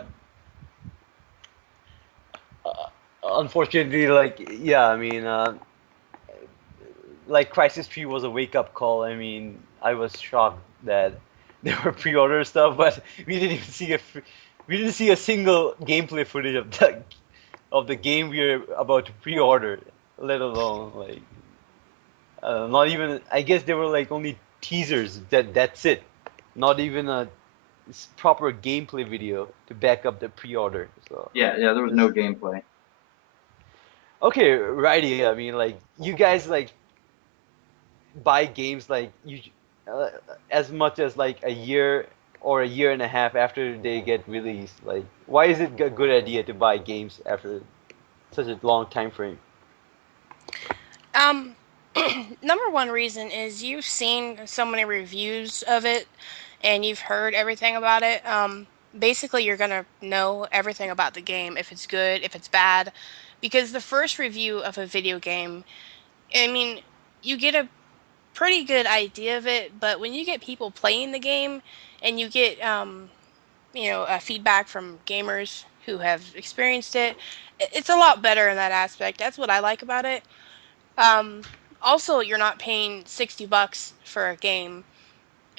unfortunately, like yeah, I mean like Crisis 3 was a wake-up call. I mean, I was shocked that there were pre-order stuff, but we didn't even see we didn't see a single gameplay footage of the game we are about to pre-order, let alone like not even. I guess there were like only teasers. That's it. Not even a proper gameplay video to back up the pre-order. So Yeah, yeah. There was no just gameplay. okay, righty. I mean, like you guys like buy games like uh, as much as like a year or a year and a half after they get released. Like, why is it a good idea to buy games after such a long time frame? Um, number one reason is you've seen so many reviews of it and you've heard everything about it. Basically, you're going to know everything about the game, if it's good, if it's bad, because the first review of a video game, I mean, you get a pretty good idea of it, but when you get people playing the game and you get, feedback from gamers who have experienced it, it's a lot better in that aspect. That's what I like about it. Um, Also, you're not paying $60 for a game,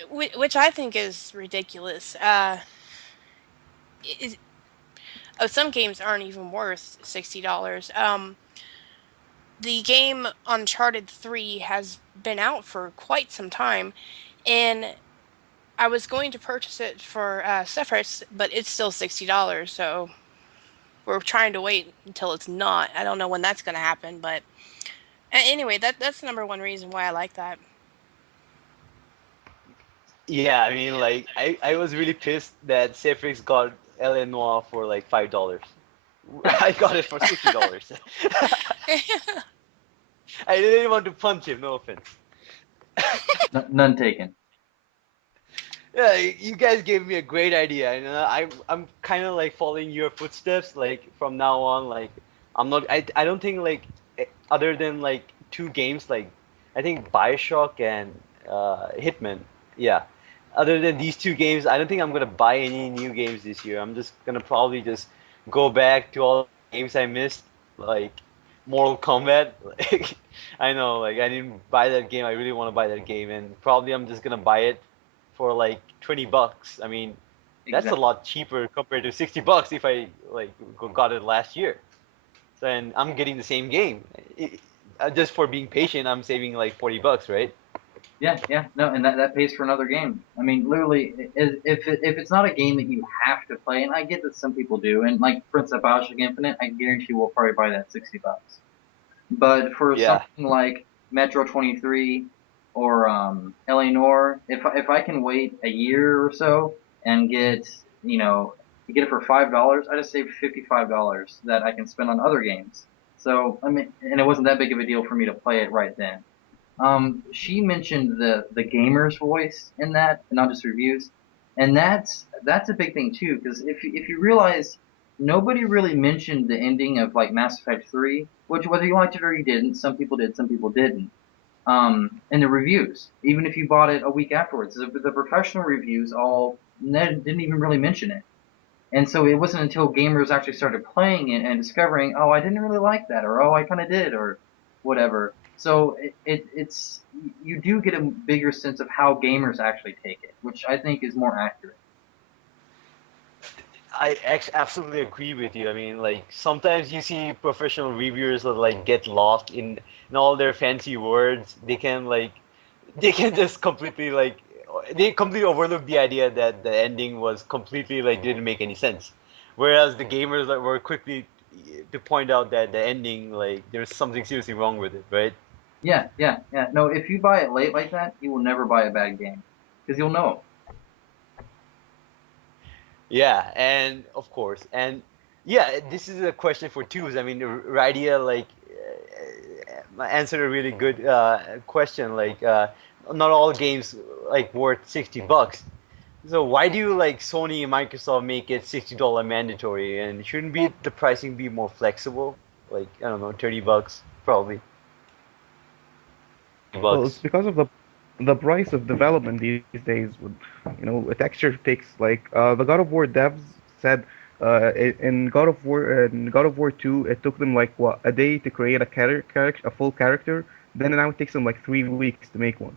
which I think is ridiculous. Is, some games aren't even worth $60. The game Uncharted 3 has been out for quite some time, and I was going to purchase it for Sefrix, but it's still $60. So we're trying to wait until it's not. I don't know when that's going to happen, but anyway, that's the number one reason why I like that. Yeah, I mean, like I was really pissed that Sefrix got LA Noire for like $5. I got it for $60. I didn't want to punch him. No offense. None taken. Yeah, you guys gave me a great idea, and I'm kind of like following your footsteps. Like from now on, like I'm not. I don't think like other than like two games, like I think Bioshock and Hitman. Yeah. Other than these two games, I don't think I'm gonna buy any new games this year. I'm just gonna probably just go back to all the games I missed, like Mortal Kombat. Like I know, like I didn't buy that game. I really want to buy that game, and probably I'm just gonna buy it for like $20. I mean, that's a Exactly. lot cheaper compared to $60 if I like got it last year. So, and I'm getting the same game. Just for being patient, I'm saving like $40, right? Yeah, yeah. No, and that pays for another game. I mean, literally, if it's not a game that you have to play, and I get that some people do, and like for instance, Bioshock Infinite, I guarantee we'll probably buy that $60. But for Yeah. something like Metro 23 or LA Noire, if I can wait a year or so and get it for $5, I just saved $55 that I can spend on other games. So I mean, and it wasn't that big of a deal for me to play it right then. She mentioned the gamer's voice in that, and not just reviews. And that's a big thing too, because if you realize nobody really mentioned the ending of like Mass Effect 3, which whether you liked it or you didn't, some people did, some people didn't. In the reviews, even if you bought it a week afterwards, the professional reviews all didn't even really mention it. And so it wasn't until gamers actually started playing it and discovering, oh, I didn't really like that, or oh, I kind of did, or whatever. So it's you do get a bigger sense of how gamers actually take it, which I think is more accurate. Absolutely agree with you. I mean, like sometimes you see professional reviewers that like get lost in all their fancy words. They can just completely like they completely overlook the idea that the ending was completely like didn't make any sense. Whereas the gamers like, were quickly to point out that the ending like there's something seriously wrong with it, right? Yeah, yeah, yeah. No, if you buy it late like that, you will never buy a bad game because you'll know. Yeah, and of course, and yeah, this is a question for twos. I mean, Radia like answered a really good question. Like, not all games like worth $60. So why do you like Sony and Microsoft make it $60 mandatory? And shouldn't be the pricing be more flexible? Like I don't know, $30 probably. Well, it's Bucks. because of the price of development these days. With a texture takes like the God of War devs said in God of War 2 it took them like what a day to create a full character. Then now it takes them like 3 weeks to make one,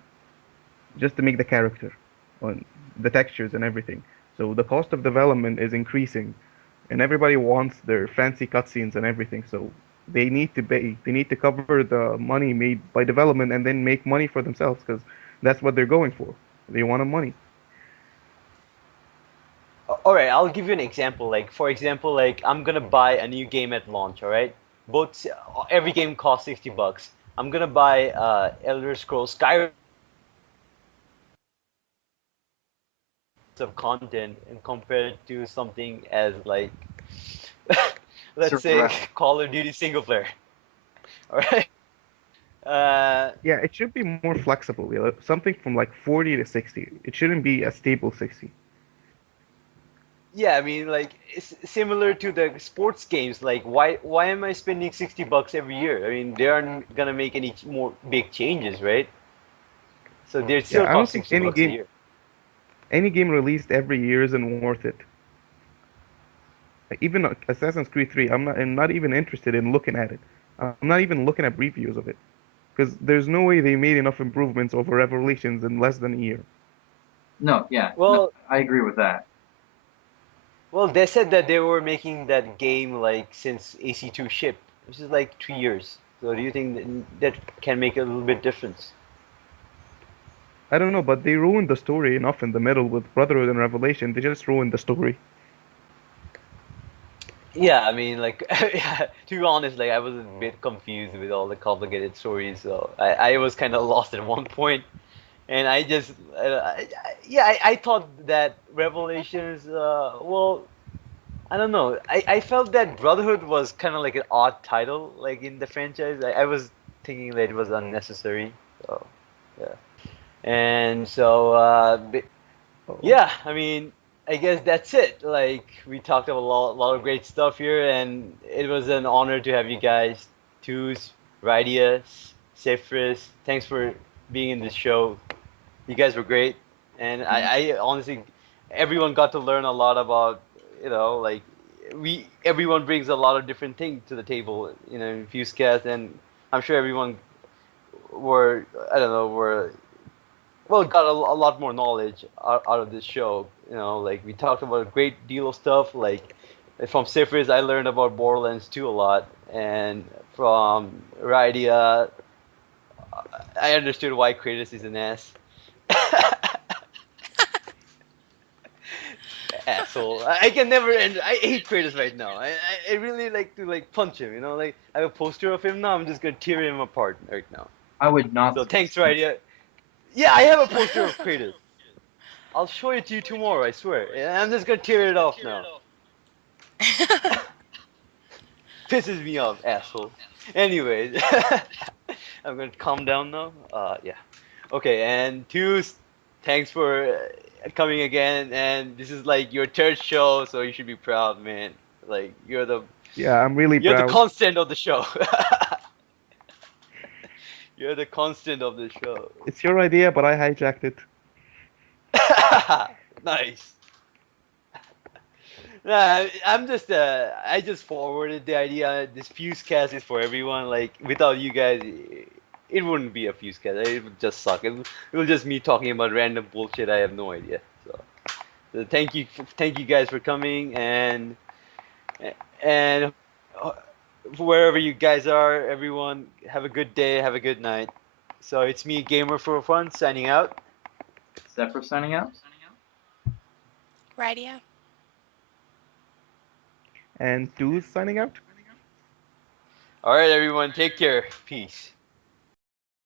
just to make the character, on the textures and everything. So the cost of development is increasing, and everybody wants their fancy cutscenes and everything. So they need to cover the money made by development and then make money for themselves because that's what they're going for. They want the money. All right, I'll give you an example. Like for example, like I'm gonna buy a new game at launch. All right, both every game costs $60. I'm gonna buy Elder Scrolls Skyrim of content and compare it to something as like let's say Surprise. Call of Duty single player. All right. Uh, Yeah, it should be more flexible. Something from like 40 to 60. It shouldn't be a stable 60. yeah, I mean like it's similar to the sports games. Like why am I spending $60 every year? I mean they aren't gonna make any more big changes, right? So they Yeah, still I don't cost think $60 a year. any game released every year isn't worth it. Even Assassin's Creed 3, I'm not even interested in looking at it. I'm not even looking at reviews of it because there's no way they made enough improvements over Revelations in less than a year. No, yeah, no, Well, I agree with that. well, they said that they were making that game like since AC2 shipped, which is like 3 years. So do you think that can make a little bit difference? I don't know, but they ruined the story enough in the middle with Brotherhood and Revelation. They just ruined the story. Yeah, I mean, like, to be honest, like, I was a bit confused with all the complicated stories, so I was kind of lost at one point, and I just, yeah, I thought that Revelations, well, I don't know, I felt that Brotherhood was kind of like an odd title, like, in the franchise. I was thinking that it was unnecessary, so, yeah. And so, Oh, yeah, I mean, I guess that's it. Like we talked about a lot of great stuff here, and it was an honor to have you guys, Tooz, Radia, Sefrix. Thanks for being in this show. You guys were great, and I honestly, everyone got to learn a lot about, like everyone brings a lot of different things to the table, in Fusecast, and I'm sure everyone were, I don't know, were well got a lot more knowledge out of this show. Like we talked about a great deal of stuff. Like from Sefrix, I learned about Borderlands 2 a lot, and from Rydia, I understood why Kratos is an ass. Asshole. I can never end. I hate Kratos right now. I really like to like punch him. Like I have a poster of him now. I'm just gonna tear him apart right now. I would not So thanks, suggest. Rydia. Yeah, I have a poster of Kratos. I'll show it to you tomorrow, I swear. And I'm just gonna tear it off now. Pisses me off, asshole. Anyways, I'm gonna calm down now. Yeah. Okay, and two. thanks for coming again. And this is like your third show, so you should be proud, man. Like Yeah, I'm really you're the proud. constant of the show. You're the constant of the show. It's your idea, but I hijacked it. Nice. Nah, I just forwarded the idea. This fuse cast is for everyone. Like without you guys, it wouldn't be a fuse cast. It would just suck. It was just me talking about random bullshit. I have no idea. So thank you guys for coming and uh, wherever you guys are, everyone have a good day, have a good night. So it's me, Gamer for Fun, signing out. Sefrix signing out. Radio. And Tttooooozzz signing out. All right, everyone, take care. Peace.